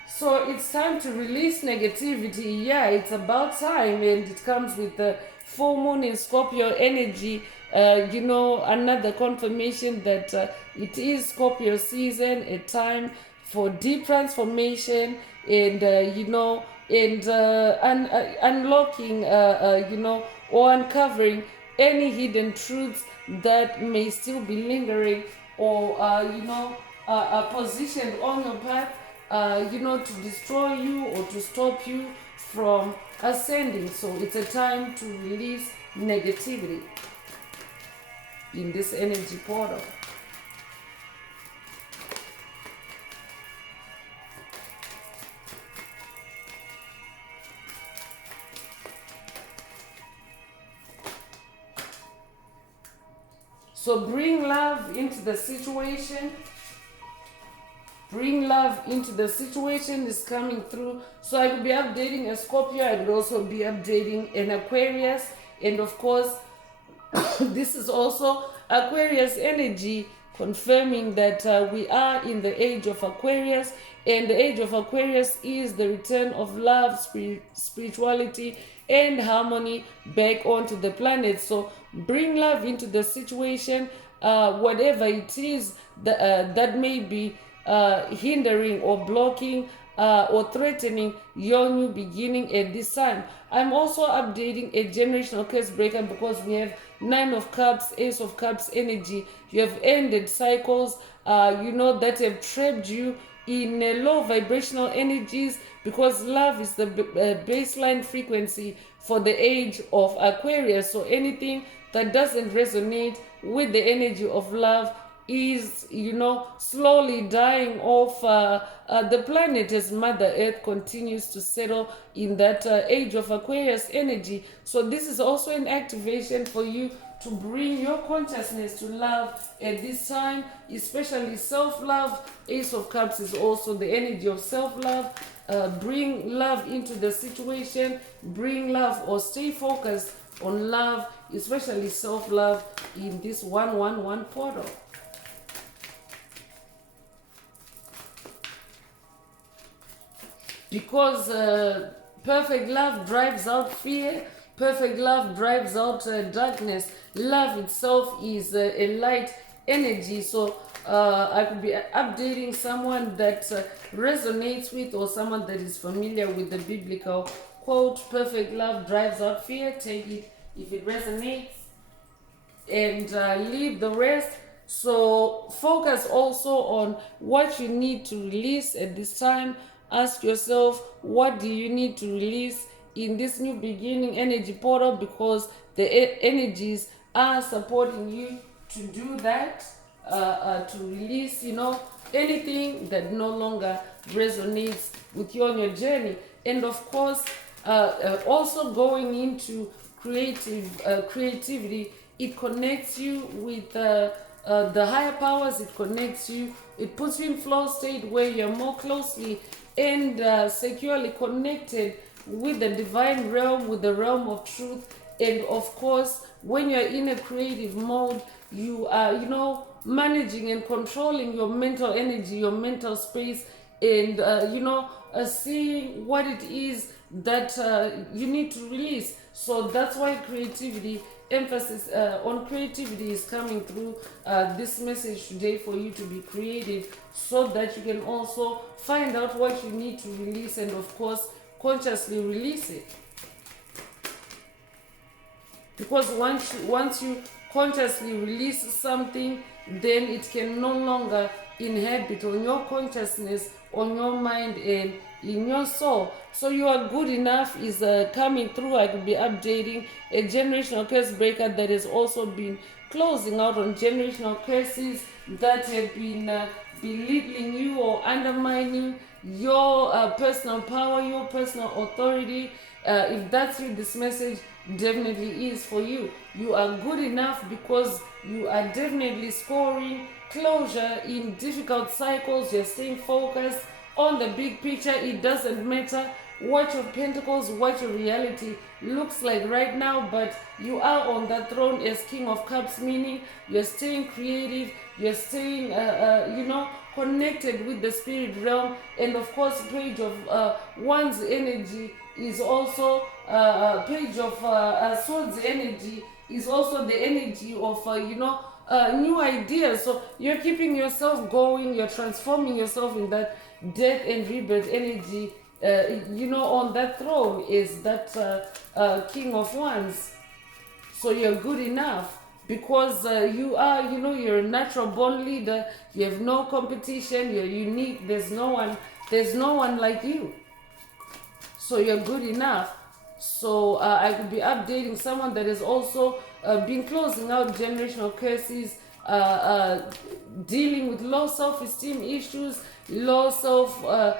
So it's time to release negativity. Yeah, it's about time, and it comes with the full moon in Scorpio energy. Another confirmation that it is Scorpio season, a time for deep transformation, and unlocking, or uncovering any hidden truths that may still be lingering, or positioned on your path, to destroy you or to stop you from ascending. So it's a time to release negativity in this energy portal. So bring love into the situation. Bring love into the situation is coming through. So I could be updating a Scorpio. I could also be updating an Aquarius. And of course, this is also Aquarius energy, confirming that we are in the age of Aquarius. And the age of Aquarius is the return of love, spirituality, and harmony back onto the planet. So bring love into the situation, whatever it is that may be hindering or blocking or threatening your new beginning at this time. I'm also updating a generational curse breaker, because we have 9 of Cups, Ace of Cups energy. You have ended cycles that have trapped you in low vibrational energies, because love is the baseline frequency for the age of Aquarius. So anything that doesn't resonate with the energy of love is slowly dying off the planet as Mother Earth continues to settle in that age of Aquarius energy. So this is also an activation for you to bring your consciousness to love at this time, especially self-love. Ace of Cups is also the energy of self-love. bring love into the situation, bring love or stay focused on love, especially self-love in this 111 portal. Because perfect love drives out fear, perfect love drives out darkness. Love itself is a light energy. So I could be updating someone that resonates with, or someone that is familiar with the biblical quote, perfect love drives out fear. Take it if it resonates, and leave the rest. So focus also on what you need to release at this time. Ask yourself, what do you need to release in this new beginning energy portal, because the energies are supporting you to do that, to release, anything that no longer resonates with you on your journey. And of course, also going into creativity, it connects you with the higher powers. It connects you, it puts you in flow state where you're more closely and securely connected with the divine realm, with the realm of truth. And of course, when you're in a creative mode, you are, managing and controlling your mental energy, your mental space, and seeing what it is that you need to release. So that's why creativity, emphasis on creativity is coming through this message today, for you to be creative, so that you can also find out what you need to release, and of course consciously release it. Because once you consciously release something, then it can no longer inhabit on your consciousness, on your mind, and in your soul. So you are good enough is coming through. I could be updating a generational curse breaker that has also been closing out on generational curses that have been belittling you or undermining your personal power, your personal authority. If that's you, this message definitely is for you. You are good enough because you are definitely scoring closure in difficult cycles. You're staying focused on the big picture. It doesn't matter what your pentacles, what your reality looks like right now, but you are on that throne as King of Cups, meaning you're staying creative, you're staying connected with the spirit realm. And of course, Page of Wands energy is also Page of Swords energy is also the energy of new ideas. So you're keeping yourself going, you're transforming yourself in that death and rebirth energy. On that throne is that King of Wands. So you're good enough because you are, you're a natural born leader. You have no competition. You're unique. There's no one like you. So you're good enough. So I could be updating someone that has also been closing out generational curses, dealing with low self-esteem issues, low self-esteem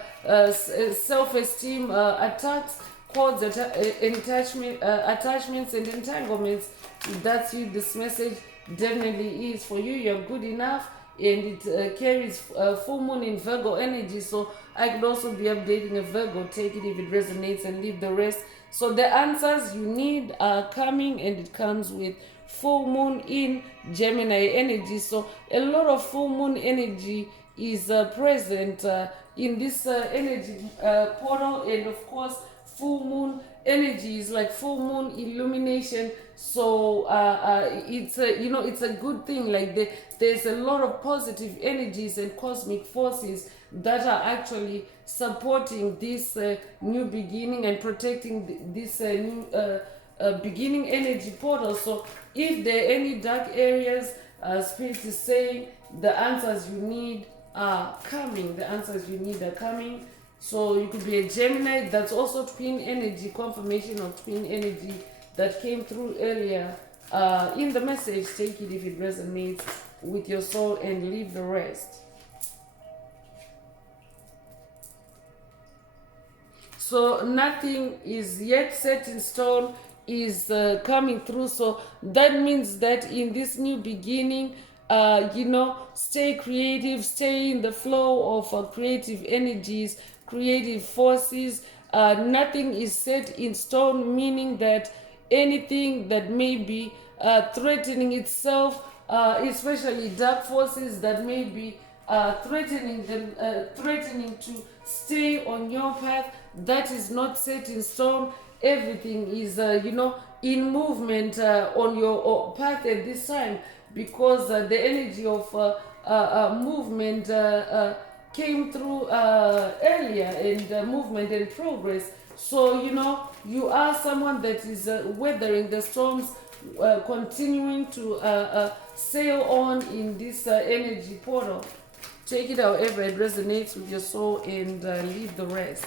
attacks, cords, attachments and entanglements. If that's you, this message definitely is for you. You're good enough, and it carries full moon in Virgo energy. So I could also be updating a Virgo. Take it if it resonates and leave the rest. So the answers you need are coming, and it comes with full moon in Gemini energy. So a lot of full moon energy is present in this energy portal. And of course, full moon energy is like full moon illumination. So it's it's a good thing. Like there's a lot of positive energies and cosmic forces that are actually supporting this new beginning and protecting this new beginning energy portal. So if there are any dark areas, Spirit is saying the answers you need are coming. The answers you need are coming. So you could be a Gemini. That's also twin energy, confirmation of twin energy that came through earlier in the message. Take it if it resonates with your soul and leave the rest. So nothing is yet set in stone is coming through. So that means that in this new beginning, stay creative, stay in the flow of creative energies, creative forces. Nothing is set in stone, meaning that anything that may be threatening itself, especially dark forces that may be threatening to stay on your path, that is not set in stone. Everything is, in movement on your path at this time, because the energy of movement came through earlier, and movement and progress. So, you are someone that is weathering the storms, continuing to sail on in this energy portal. Take it however it resonates with your soul, and leave the rest.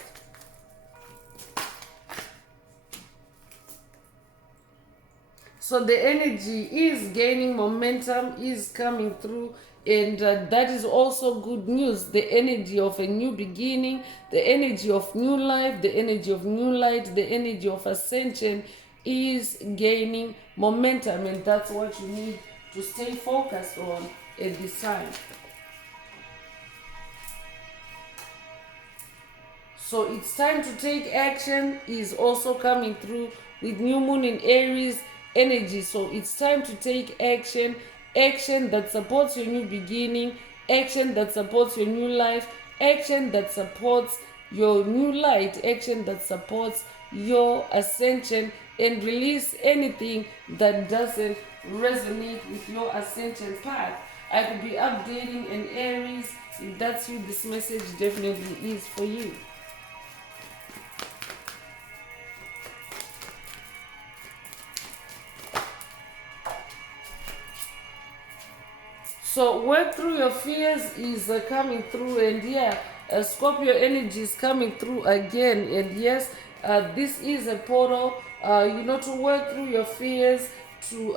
So the energy is gaining momentum, is coming through, and that is also good news. The energy of a new beginning, the energy of new life, the energy of new light, the energy of ascension is gaining momentum, and that's what you need to stay focused on at this time. So it's time to take action is also coming through with new moon in Aries energy. So it's time to take action, action that supports your new beginning, action that supports your new life, action that supports your new light, action that supports your ascension, and release anything that doesn't resonate with your ascension path. I could be updating an Aries. If that's you, this message definitely is for you. So work through your fears is coming through, and Scorpio energy is coming through again, and yes, this is a portal, to work through your fears, to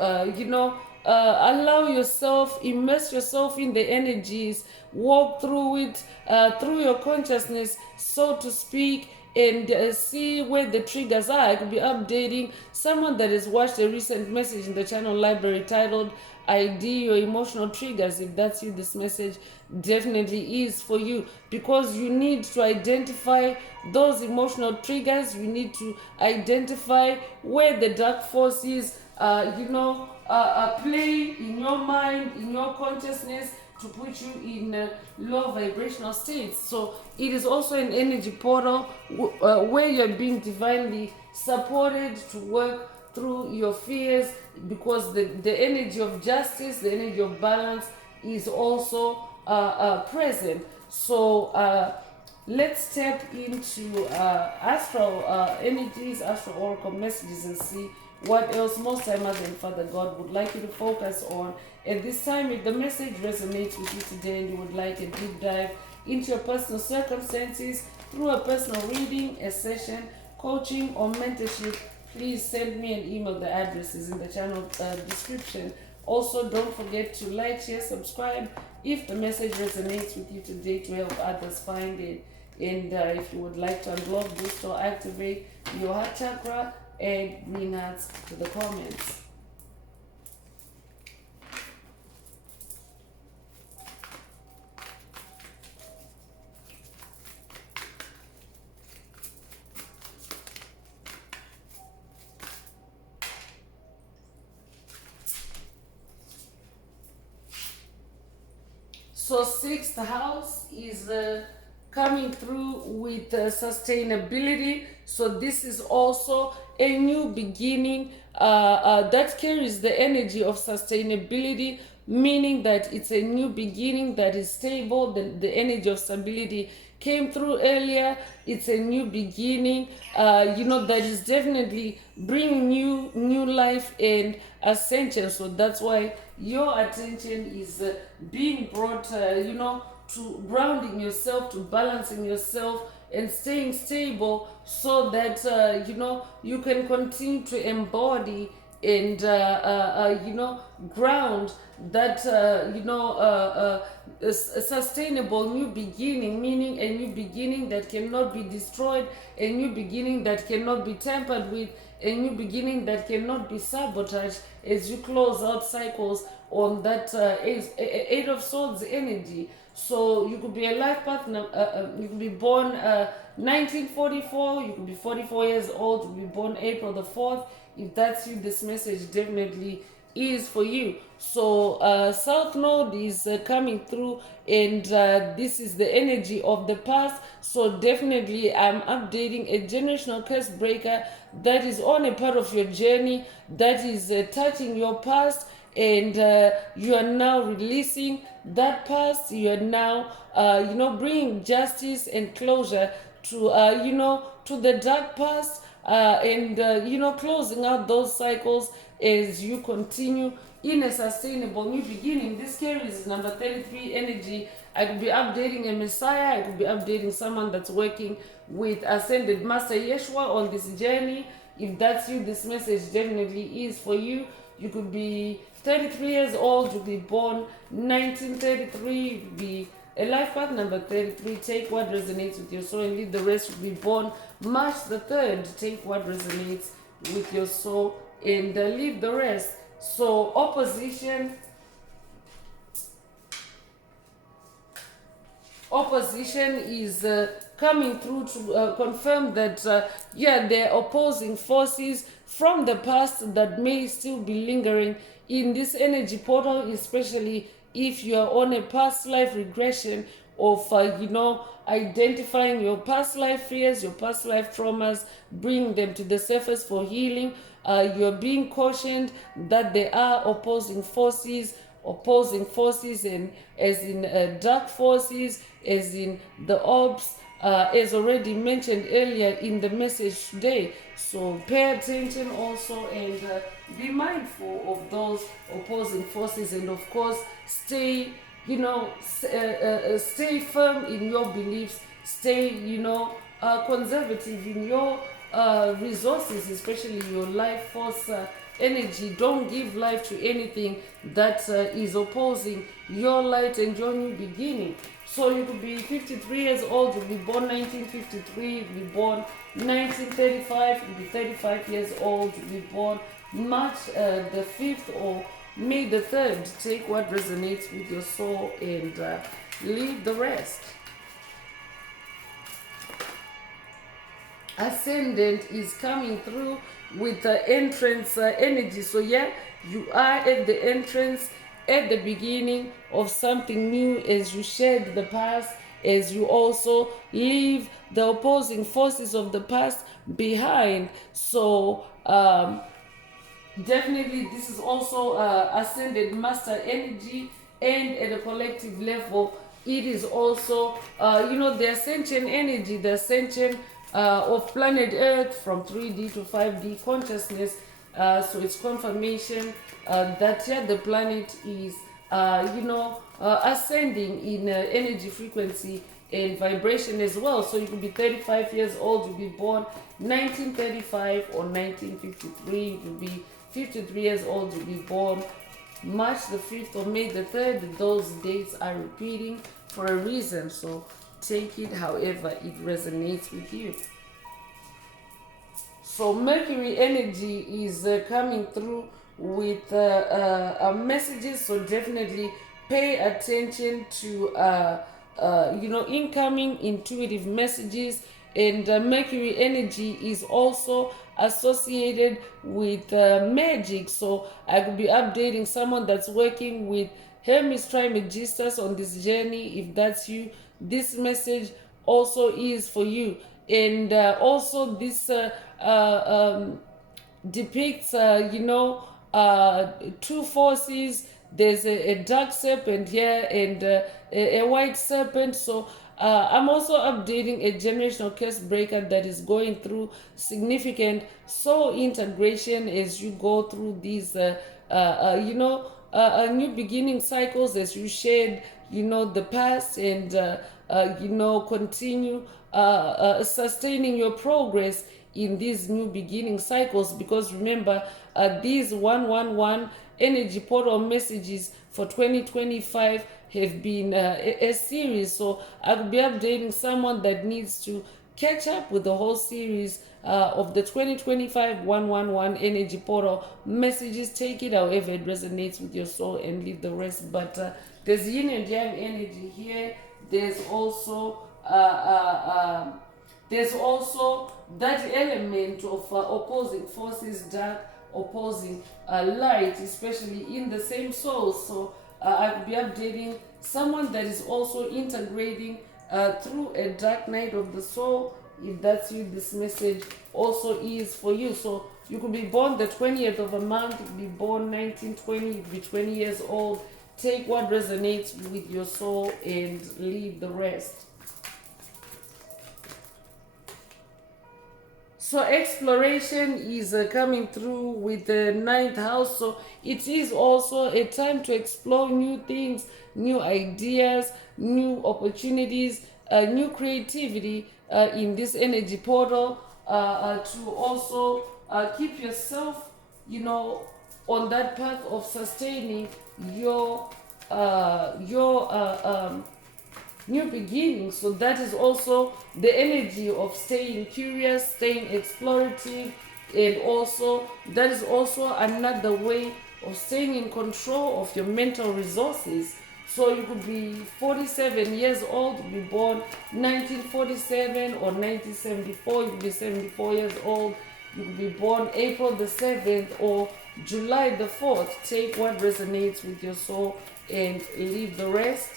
allow yourself, immerse yourself in the energies, walk through it, through your consciousness, so to speak, and see where the triggers are. I could be updating someone that has watched a recent message in the channel library titled ID Your Emotional Triggers. If that's you, this message definitely is for you, because you need to identify those emotional triggers. You need to identify where the dark forces play in your mind, in your consciousness, to put you in low vibrational states. So it is also an energy portal where you're being divinely supported to work through your fears, because the energy of justice, the energy of balance is also present. So let's tap into astral energies, astral oracle messages, and see what else Most High Mother and Father God would like you to focus on at this time. If the message resonates with you today and you would like a deep dive into your personal circumstances through a personal reading, a session, coaching, or mentorship, please send me an email. The address is in the channel description. Also, don't forget to like, share, subscribe if the message resonates with you today, to help others find it. And if you would like to unblock, boost, or activate your heart chakra, add green hearts to the comments. So sixth house is coming through with sustainability. So this is also a new beginning that carries the energy of sustainability, meaning that it's a new beginning that is stable. The energy of stability came through earlier. It's a new beginning, that is definitely bringing new life and ascension. So that's why your attention is being brought, to grounding yourself, to balancing yourself, and staying stable, so that you can continue to embody and ground that a sustainable new beginning, meaning a new beginning that cannot be destroyed, a new beginning that cannot be tampered with, a new beginning that cannot be sabotaged, as you close out cycles on that Eight of Swords energy. So you could be a life partner. You could be born 1944. You could be 44 years old. You could be born April the 4th. If that's you, this message definitely is for you. So South Node is coming through, and this is the energy of the past. So definitely, I'm updating a generational curse breaker that is on a part of your journey that is touching your past, and you are now releasing that past. You are now bringing justice and closure to to the dark past, and closing out those cycles as you continue in a sustainable new beginning. This carries number 33 energy. I could be updating a Messiah. I could be updating someone that's working with Ascended Master Yeshua on this journey. If that's you, this message definitely is for you. You could be 33 years old. You could be born 1933. You could be a life path number 33. Take what resonates with your soul and leave the rest. You could be born March the 3rd. Take what resonates with your soul and leave the rest. So opposition is coming through to confirm that there are opposing forces from the past that may still be lingering in this energy portal, especially if you are on a past life regression of identifying your past life fears, your past life traumas, bringing them to the surface for healing. You're being cautioned that there are opposing forces, and as in dark forces, as in the orbs, as already mentioned earlier in the message today. So pay attention also, and be mindful of those opposing forces, and of course stay stay firm in your beliefs, stay conservative in your resources, especially your life force energy. Don't give life to anything that is opposing your light and your new beginning. So you could be 53 years old, you'll be born 1953, you'll be born 1935, you'll be 35 years old, you'll be born March the 5th or May the 3rd. Take what resonates with your soul and leave the rest. Ascendant is coming through with the entrance energy. So yeah, you are at the entrance, at the beginning of something new, as you shed the past, as you also leave the opposing forces of the past behind. So definitely this is also ascended master energy, and at a collective level it is also the ascension energy, the ascension of planet Earth from 3D to 5D consciousness. So it's confirmation that the planet is ascending in energy frequency and vibration as well. So you could be 35 years old, you'll be born 1935 or 1953. You could be 53 years old, you'll be born March the 5th or May the 3rd. Those dates are repeating for a reason, so take it however it resonates with you. So Mercury energy is coming through with messages, so definitely pay attention to incoming intuitive messages. And Mercury energy is also associated with magic. So I could be updating someone that's working with Hermes Trismegistus on this journey. If that's you, this message also is for you. And also this depicts two forces. There's a dark serpent here and a white serpent. So I'm also updating a generational curse breaker that is going through significant soul integration as you go through these new beginning cycles, as you shed the past and continue sustaining your progress in these new beginning cycles. Because remember, these 111 energy portal messages for 2025 have been a series. So I'll be updating someone that needs to catch up with the whole series of the 2025 111 energy portal messages. Take it however it resonates with your soul and leave the rest. But there's yin and yang energy here. There's also that element of opposing forces, dark opposing light, especially in the same soul. So I could be updating someone that is also integrating through a dark night of the soul. If that's you, this message also is for you. So you could be born the 20th of a month, you could be born 1920, you could be 20 years old. Take what resonates with your soul and leave the rest. So exploration is coming through with the 9th house. So it is also a time to explore new things, new ideas, new opportunities, new creativity in this energy portal, to also keep yourself, on that path of sustaining your new beginnings. So that is also the energy of staying curious, staying explorative, and also that is also another way of staying in control of your mental resources. So you could be 47 years old, be born 1947 or 1974, you could be 74 years old, you could be born April the 7th or July the 4th. Take what resonates with your soul and leave the rest.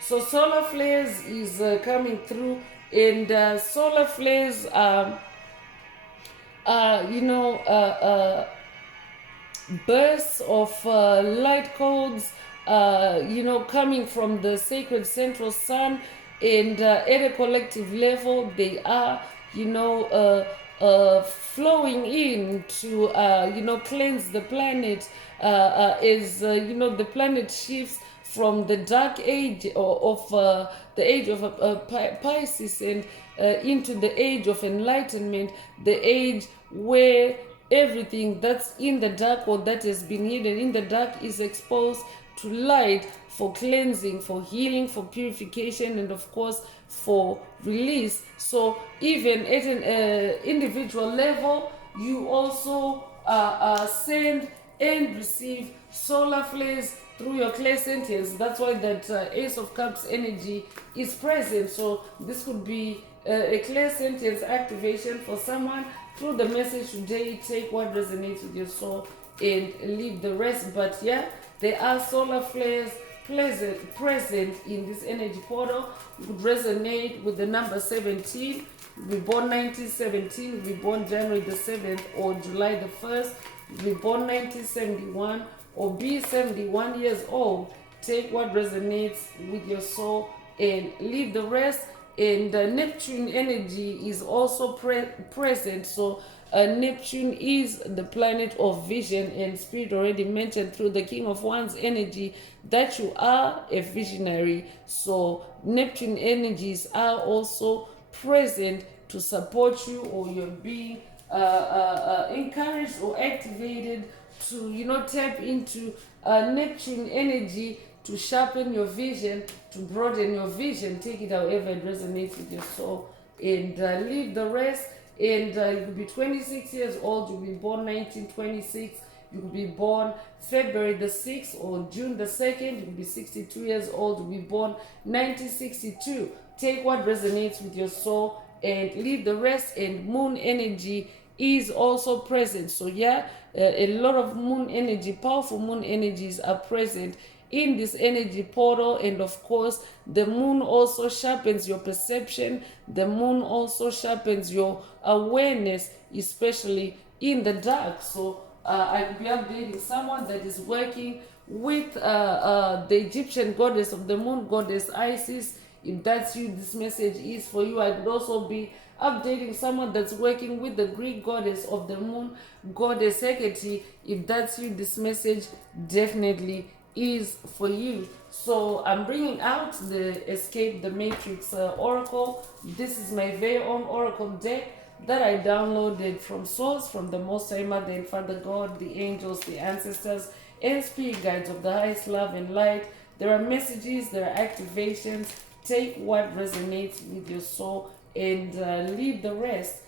So solar flares is coming through, and solar flares bursts of light codes, coming from the sacred central sun, and at a collective level, they are, flowing in to, cleanse the planet, as, the planet shifts from the dark age of the age of Pisces and into the age of enlightenment, the age where everything that's in the dark or that has been hidden in the dark is exposed to light, for cleansing, for healing, for purification, and of course for release. So even at an individual level, you also send and receive solar flares through your clairsentience. That's why that Ace of Cups energy is present. So this could be a clairsentience activation for someone. Through the message today, take what resonates with your soul and leave the rest. But yeah, there are solar flares present in this energy portal. You could resonate with the number 17. You'll be born 1917, you'll be born January the 7th or July the 1st. You'll be born 1971 or be 71 years old. Take what resonates with your soul and leave the rest. And Neptune energy is also present. So Neptune is the planet of vision, and Spirit already mentioned through the King of Wands energy that you are a visionary. So Neptune energies are also present to support you, or you're being encouraged or activated to tap into Neptune energy to sharpen your vision, to broaden your vision. Take it however it resonates with your soul and leave the rest. And you could be 26 years old, you'll be born 1926, you could be born February the 6th or June the 2nd, you could be 62 years old, you'll be born 1962. Take what resonates with your soul and leave the rest. And moon energy is also present. So yeah, a lot of moon energy, powerful moon energies are present in this energy portal. And of course, the moon also sharpens your perception. The moon also sharpens your awareness, especially in the dark. So I could be updating someone that is working with the Egyptian goddess of the moon, goddess Isis. If that's you, this message is for you. I could also be updating someone that's working with the Greek goddess of the moon, goddess Hecate. If that's you, this message definitely is for you. So I'm bringing out the Escape the Matrix Oracle. This is my very own Oracle deck that I downloaded from source, from the Most High Mother and Father God, the angels, the ancestors, and spirit guides of the highest love and light. There are messages, there are activations. Take what resonates with your soul and leave the rest.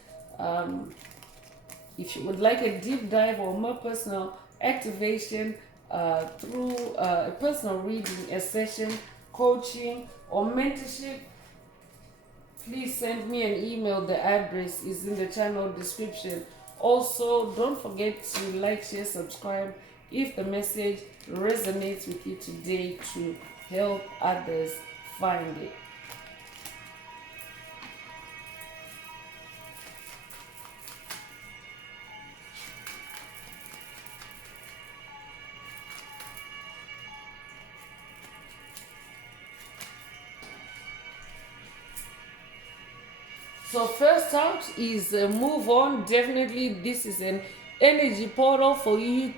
If you would like a deep dive or more personal activation through a personal reading, a session, coaching, or mentorship, please send me an email. The address is in the channel description. Also, don't forget to like, share, subscribe if the message resonates with you today to help others find it. So first out is move on. Definitely this is an energy portal for you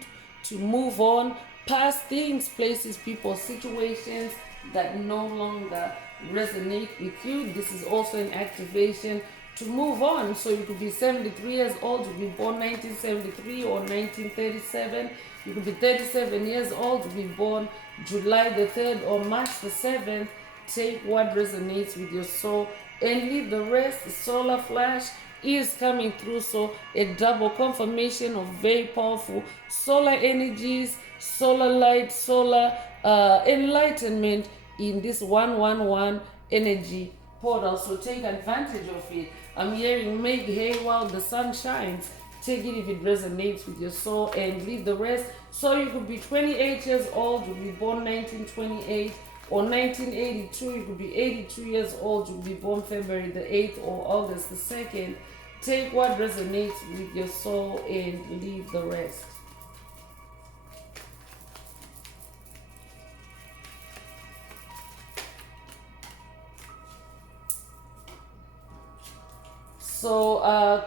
to move on past things, places, people, situations that no longer resonate with you. This is also an activation to move on. So you could be 73 years old, you could be born 1973 or 1937. You could be 37 years old, you could be born July the 3rd or March the 7th. Take what resonates with your soul and leave the rest. The solar flash is coming through, so a double confirmation of very powerful solar energies, solar light, solar enlightenment in this 111 energy portal. So take advantage of it. I'm hearing make hay while the sun shines. Take it if it resonates with your soul and leave the rest. So you could be 28 years old, you could be born 1928 or 1982, you could be 82 years old, you could be born February the 8th or August the 2nd. Take what resonates with your soul and leave the rest. So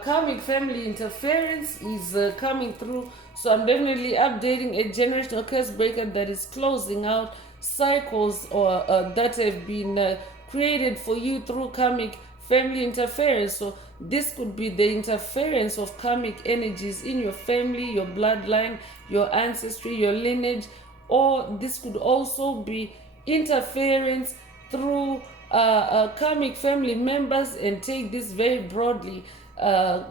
karmic family interference is coming through. So I'm definitely updating a generational curse breaker that is closing out cycles or that have been created for you through karmic family interference. So this could be the interference of karmic energies in your family, your bloodline, your ancestry, your lineage, or this could also be interference through karmic family members. And take this very broadly.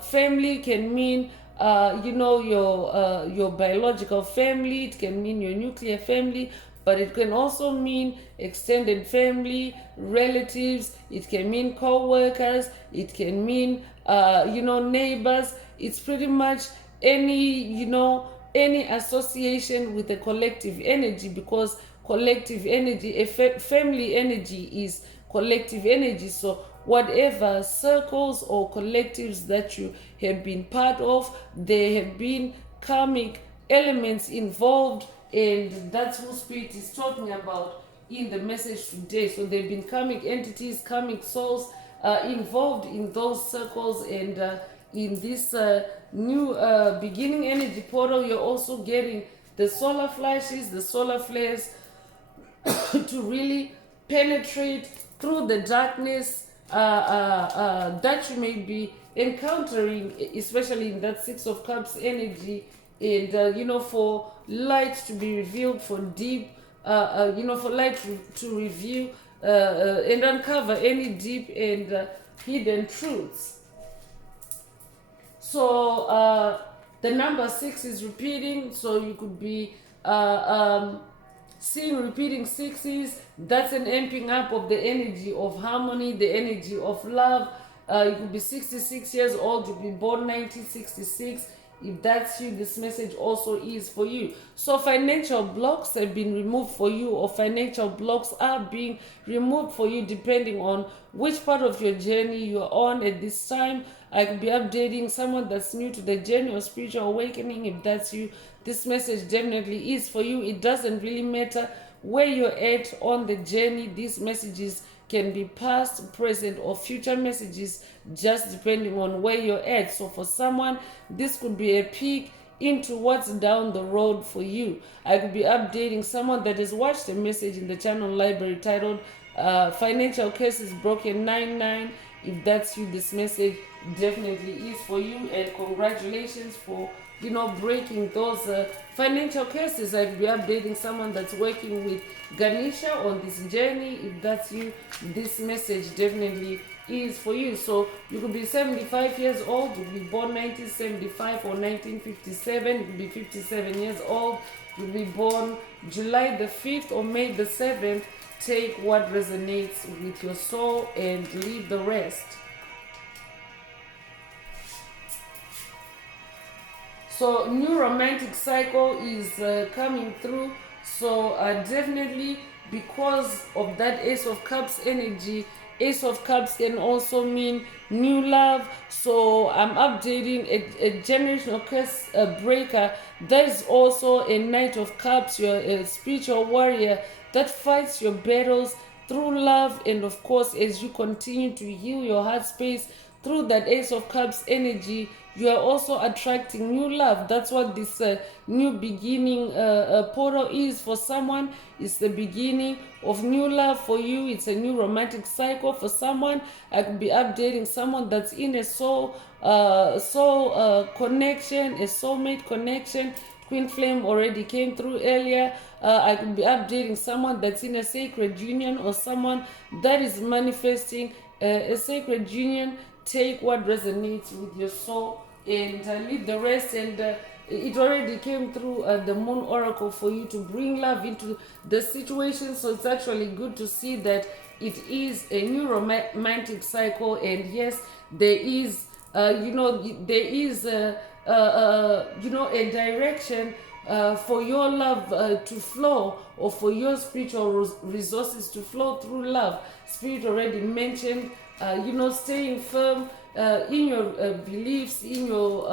Family can mean your biological family. It can mean your nuclear family, but it can also mean extended family, relatives. It can mean co-workers. It can mean neighbors. It's pretty much any association with a collective energy, because collective energy, family energy is collective energy. So whatever circles or collectives that you have been part of, there have been karmic elements involved, and that's who Spirit is talking about in the message today. So there have been karmic entities, karmic souls involved in those circles, and in this new beginning energy portal, you're also getting the solar flashes, the solar flares to really penetrate through the darkness that you may be encountering, especially in that Six of Cups energy, and for light to be revealed, for deep, for light to reveal and uncover any deep and hidden truths. So the number 6 is repeating, so you could be seeing repeating sixes. That's an amping up of the energy of harmony, the energy of love. You could be 66 years old, you could be born 1966. If that's you, this message also is for you. So financial blocks have been removed for you, or financial blocks are being removed for you, depending on which part of your journey you're on at this time. I could be updating someone that's new to the journey of spiritual awakening. If that's you, this message definitely is for you. It doesn't really matter where you're at on the journey. These messages can be past, present, or future messages, just depending on where you're at. So for someone, this could be a peek into what's down the road for you. I could be updating someone that has watched a message in the channel library titled Financial Cases Broken 99, If that's you, this message definitely is for you. And congratulations for breaking those financial curses. I'll be updating someone that's working with Ganesha on this journey. If that's you, this message definitely is for you. So you could be 75 years old, you could be born 1975 or 1957, you could be 57 years old, you could be born July the 5th or May the 7th. Take what resonates with your soul and leave the rest. So new romantic cycle is coming through. So definitely, because of that Ace of Cups energy, Ace of Cups can also mean new love. So I'm updating a generational curse breaker. That is also a Knight of Cups. You're a spiritual warrior that fights your battles through love. And of course, as you continue to heal your heart space through that Ace of Cups energy, you are also attracting new love. That's what this new beginning portal is for someone. It's the beginning of new love for you. It's a new romantic cycle for someone. I could be updating someone that's in a soul connection, a soulmate connection. Queen Flame already came through earlier. I could be updating someone that's in a sacred union, or someone that is manifesting a sacred union. Take what resonates with your soul and leave the rest. And it already came through the Moon Oracle for you to bring love into the situation. So it's actually good to see that it is a new romantic cycle. And yes, there is a direction for your love to flow, or for your spiritual resources to flow through love. Spirit already mentioned staying firm in your beliefs, in your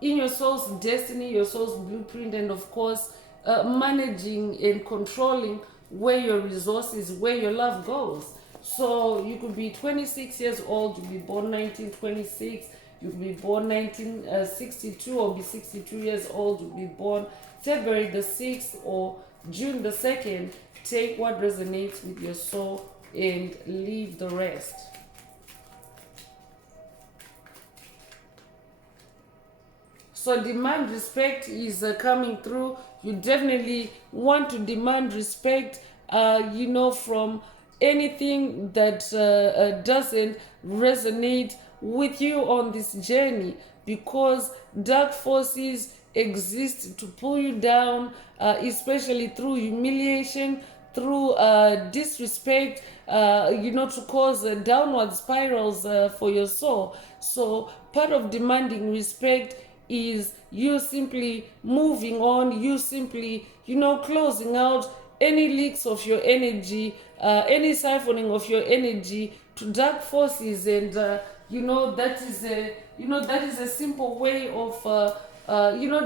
in your soul's destiny, your soul's blueprint, and of course managing and controlling where your resources, where your love goes. So you could be 26 years old, you be born 1926, you could be born 1962 or be 62 years old, you be born February the 6th or June the 2nd. Take what resonates with your soul and leave the rest. So demand respect is coming through. You definitely want to demand respect, from anything that doesn't resonate with you on this journey, because dark forces exist to pull you down, especially through humiliation, through disrespect, to cause downward spirals for your soul. So part of demanding respect is you simply moving on, you simply, closing out any leaks of your energy, any siphoning of your energy to dark forces. And that is a simple way of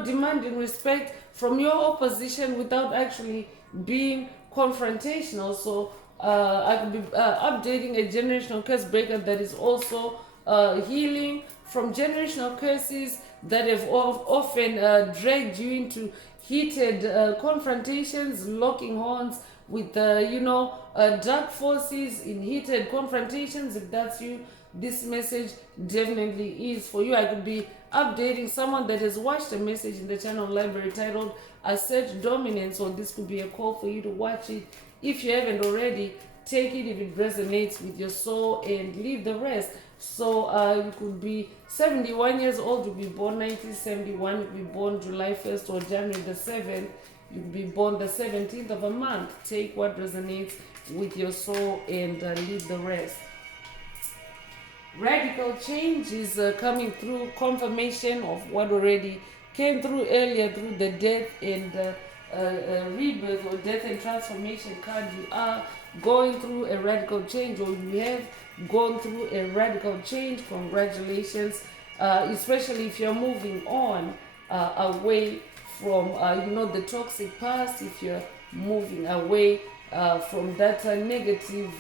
demanding respect from your opposition without actually being confrontational. So I could be updating a generational curse breaker that is also healing from generational curses that have often dragged you into heated confrontations, locking horns with dark forces in heated confrontations. If that's you, this message definitely is for you. I could be updating someone that has watched a message in the channel library titled Assert Dominance, or this could be a call for you to watch it. If you haven't already, take it if it resonates with your soul and leave the rest. So you could be 71 years old, you could be born 1971, you could be born July 1st or January the 7th, you could be born the 17th of a month. Take what resonates with your soul and leave the rest. Radical change is coming through, confirmation of what already came through earlier through the death and rebirth or death and transformation card. You are going through a radical change, or you have gone through a radical change. Congratulations, especially if you're moving on away from the toxic past, if you're moving away from that negative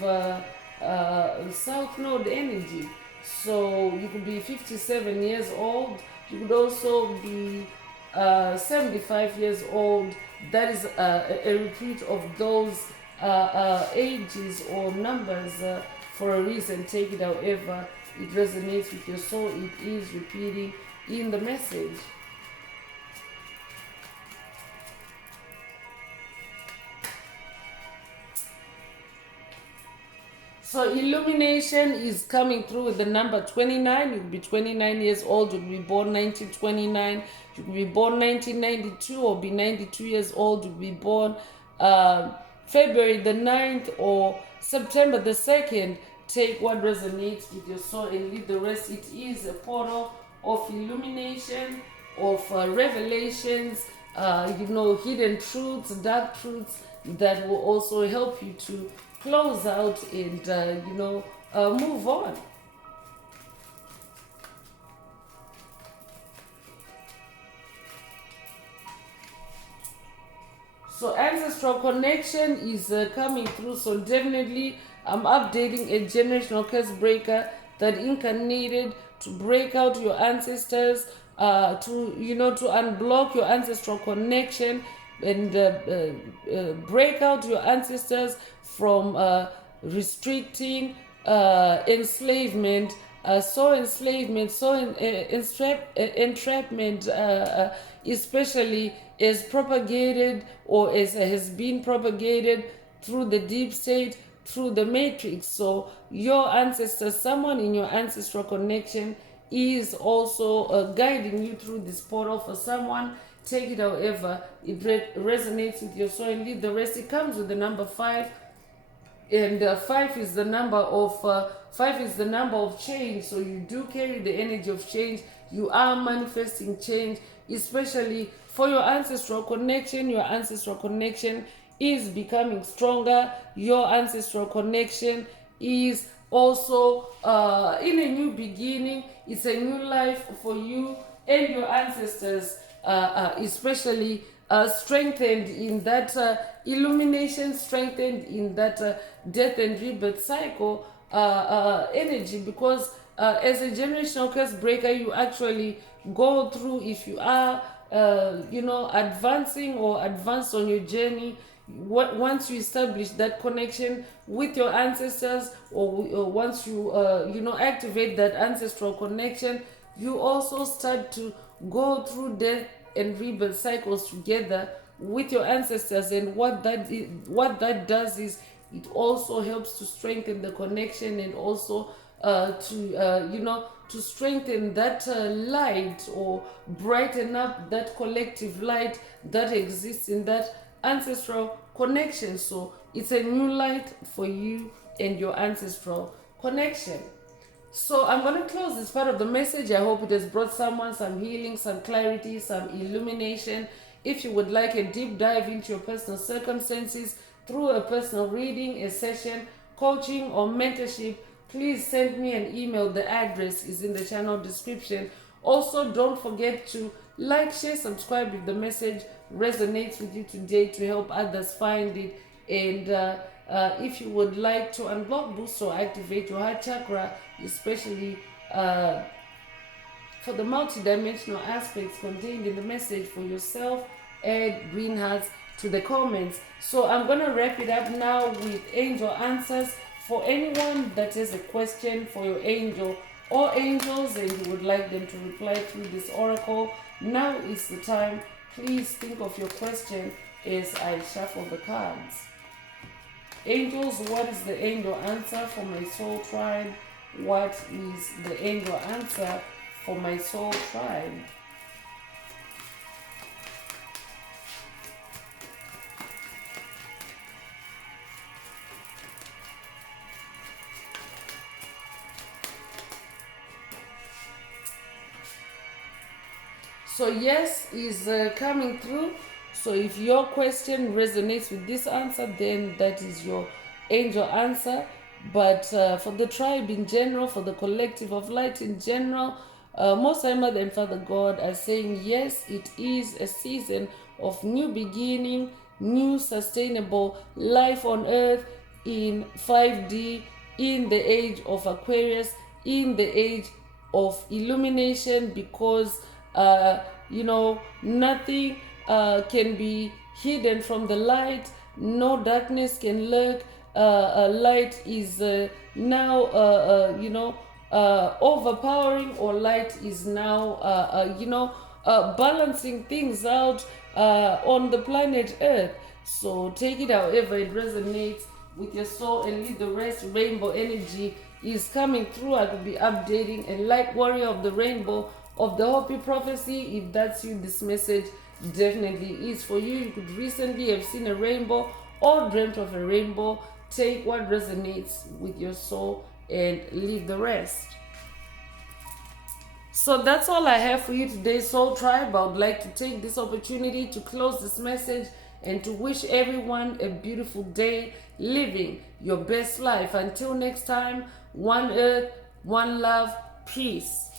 South Node energy. So you could be 57 years old, you could also be 75 years old. That is a repeat of those ages or numbers for a reason. Take it however it resonates with your soul. It is repeating in the message. So illumination is coming through with the number 29. You could be 29 years old. You could be born 1929. You could be born 1992 or be 92 years old. You could be born February the 9th or September the 2nd. Take what resonates with your soul and leave the rest. It is a portal of illumination, of revelations, hidden truths, dark truths that will also help you to close out and move on. So ancestral connection is coming through. So definitely I'm updating a generational curse breaker that incarnated to break out your ancestors, to unblock your ancestral connection and break out your ancestors from restricting enslavement, entrapment, especially as propagated or as has been propagated through the deep state, through the matrix. So your ancestors, someone in your ancestral connection is also guiding you through this portal. For someone, take it however it resonates with your soul and leave the rest. It comes with the number 5, and 5 is the number of change. So you do carry the energy of change. You are manifesting change, especially for your ancestral connection. Your ancestral connection is becoming stronger. Your ancestral connection is also in a new beginning. It's a new life for you and your ancestors, especially strengthened in that illumination, strengthened in that death and rebirth cycle energy. Because as a generational curse breaker, you actually go through, if you are advancing or advanced on your journey, once you establish that connection with your ancestors, or once you activate that ancestral connection, you also start to go through death and rebirth cycles together with your ancestors. And what that does is it also helps to strengthen the connection, and also to strengthen that light, or brighten up that collective light that exists in that ancestral connection. So it's a new light for you and your ancestral connection. So I'm going to close this part of the message. I hope it has brought someone some healing, some clarity, some illumination. If you would like a deep dive into your personal circumstances through a personal reading, a session, coaching, or mentorship, please send me an email. The address is in the channel description. Also, don't forget to like, share, subscribe if the message resonates with you today, to help others find it. And if you would like to unblock, boost, or activate your heart chakra, especially for the multidimensional aspects contained in the message for yourself, add green hearts to the comments. So I'm going to wrap it up now with angel answers. For anyone that has a question for your angel or angels and you would like them to reply through this oracle, now is the time. Please think of your question as I shuffle the cards. Angels, what is the angel answer for my soul tribe? What is the angel answer for my soul tribe? So yes is coming through. So if your question resonates with this answer, then that is your angel answer. But for the tribe in general, for the collective of light in general, Most High Mother and Father God are saying yes, it is a season of new beginning, new sustainable life on earth in 5D, in the age of Aquarius, in the age of illumination, because nothing can be hidden from the light. No darkness can lurk. Light is now overpowering, or light is now balancing things out on the planet Earth. So take it however it resonates with your soul and leave the rest. Rainbow energy is coming through. I could be updating a light warrior of the rainbow of the Hopi prophecy. If that's you, this message definitely is for you. You could recently have seen a rainbow or dreamt of a rainbow. Take what resonates with your soul and leave the rest. So that's all I have for you today, Soul Tribe. I would like to take this opportunity to close this message and to wish everyone a beautiful day, living your best life. Until next time, one earth, one love, peace.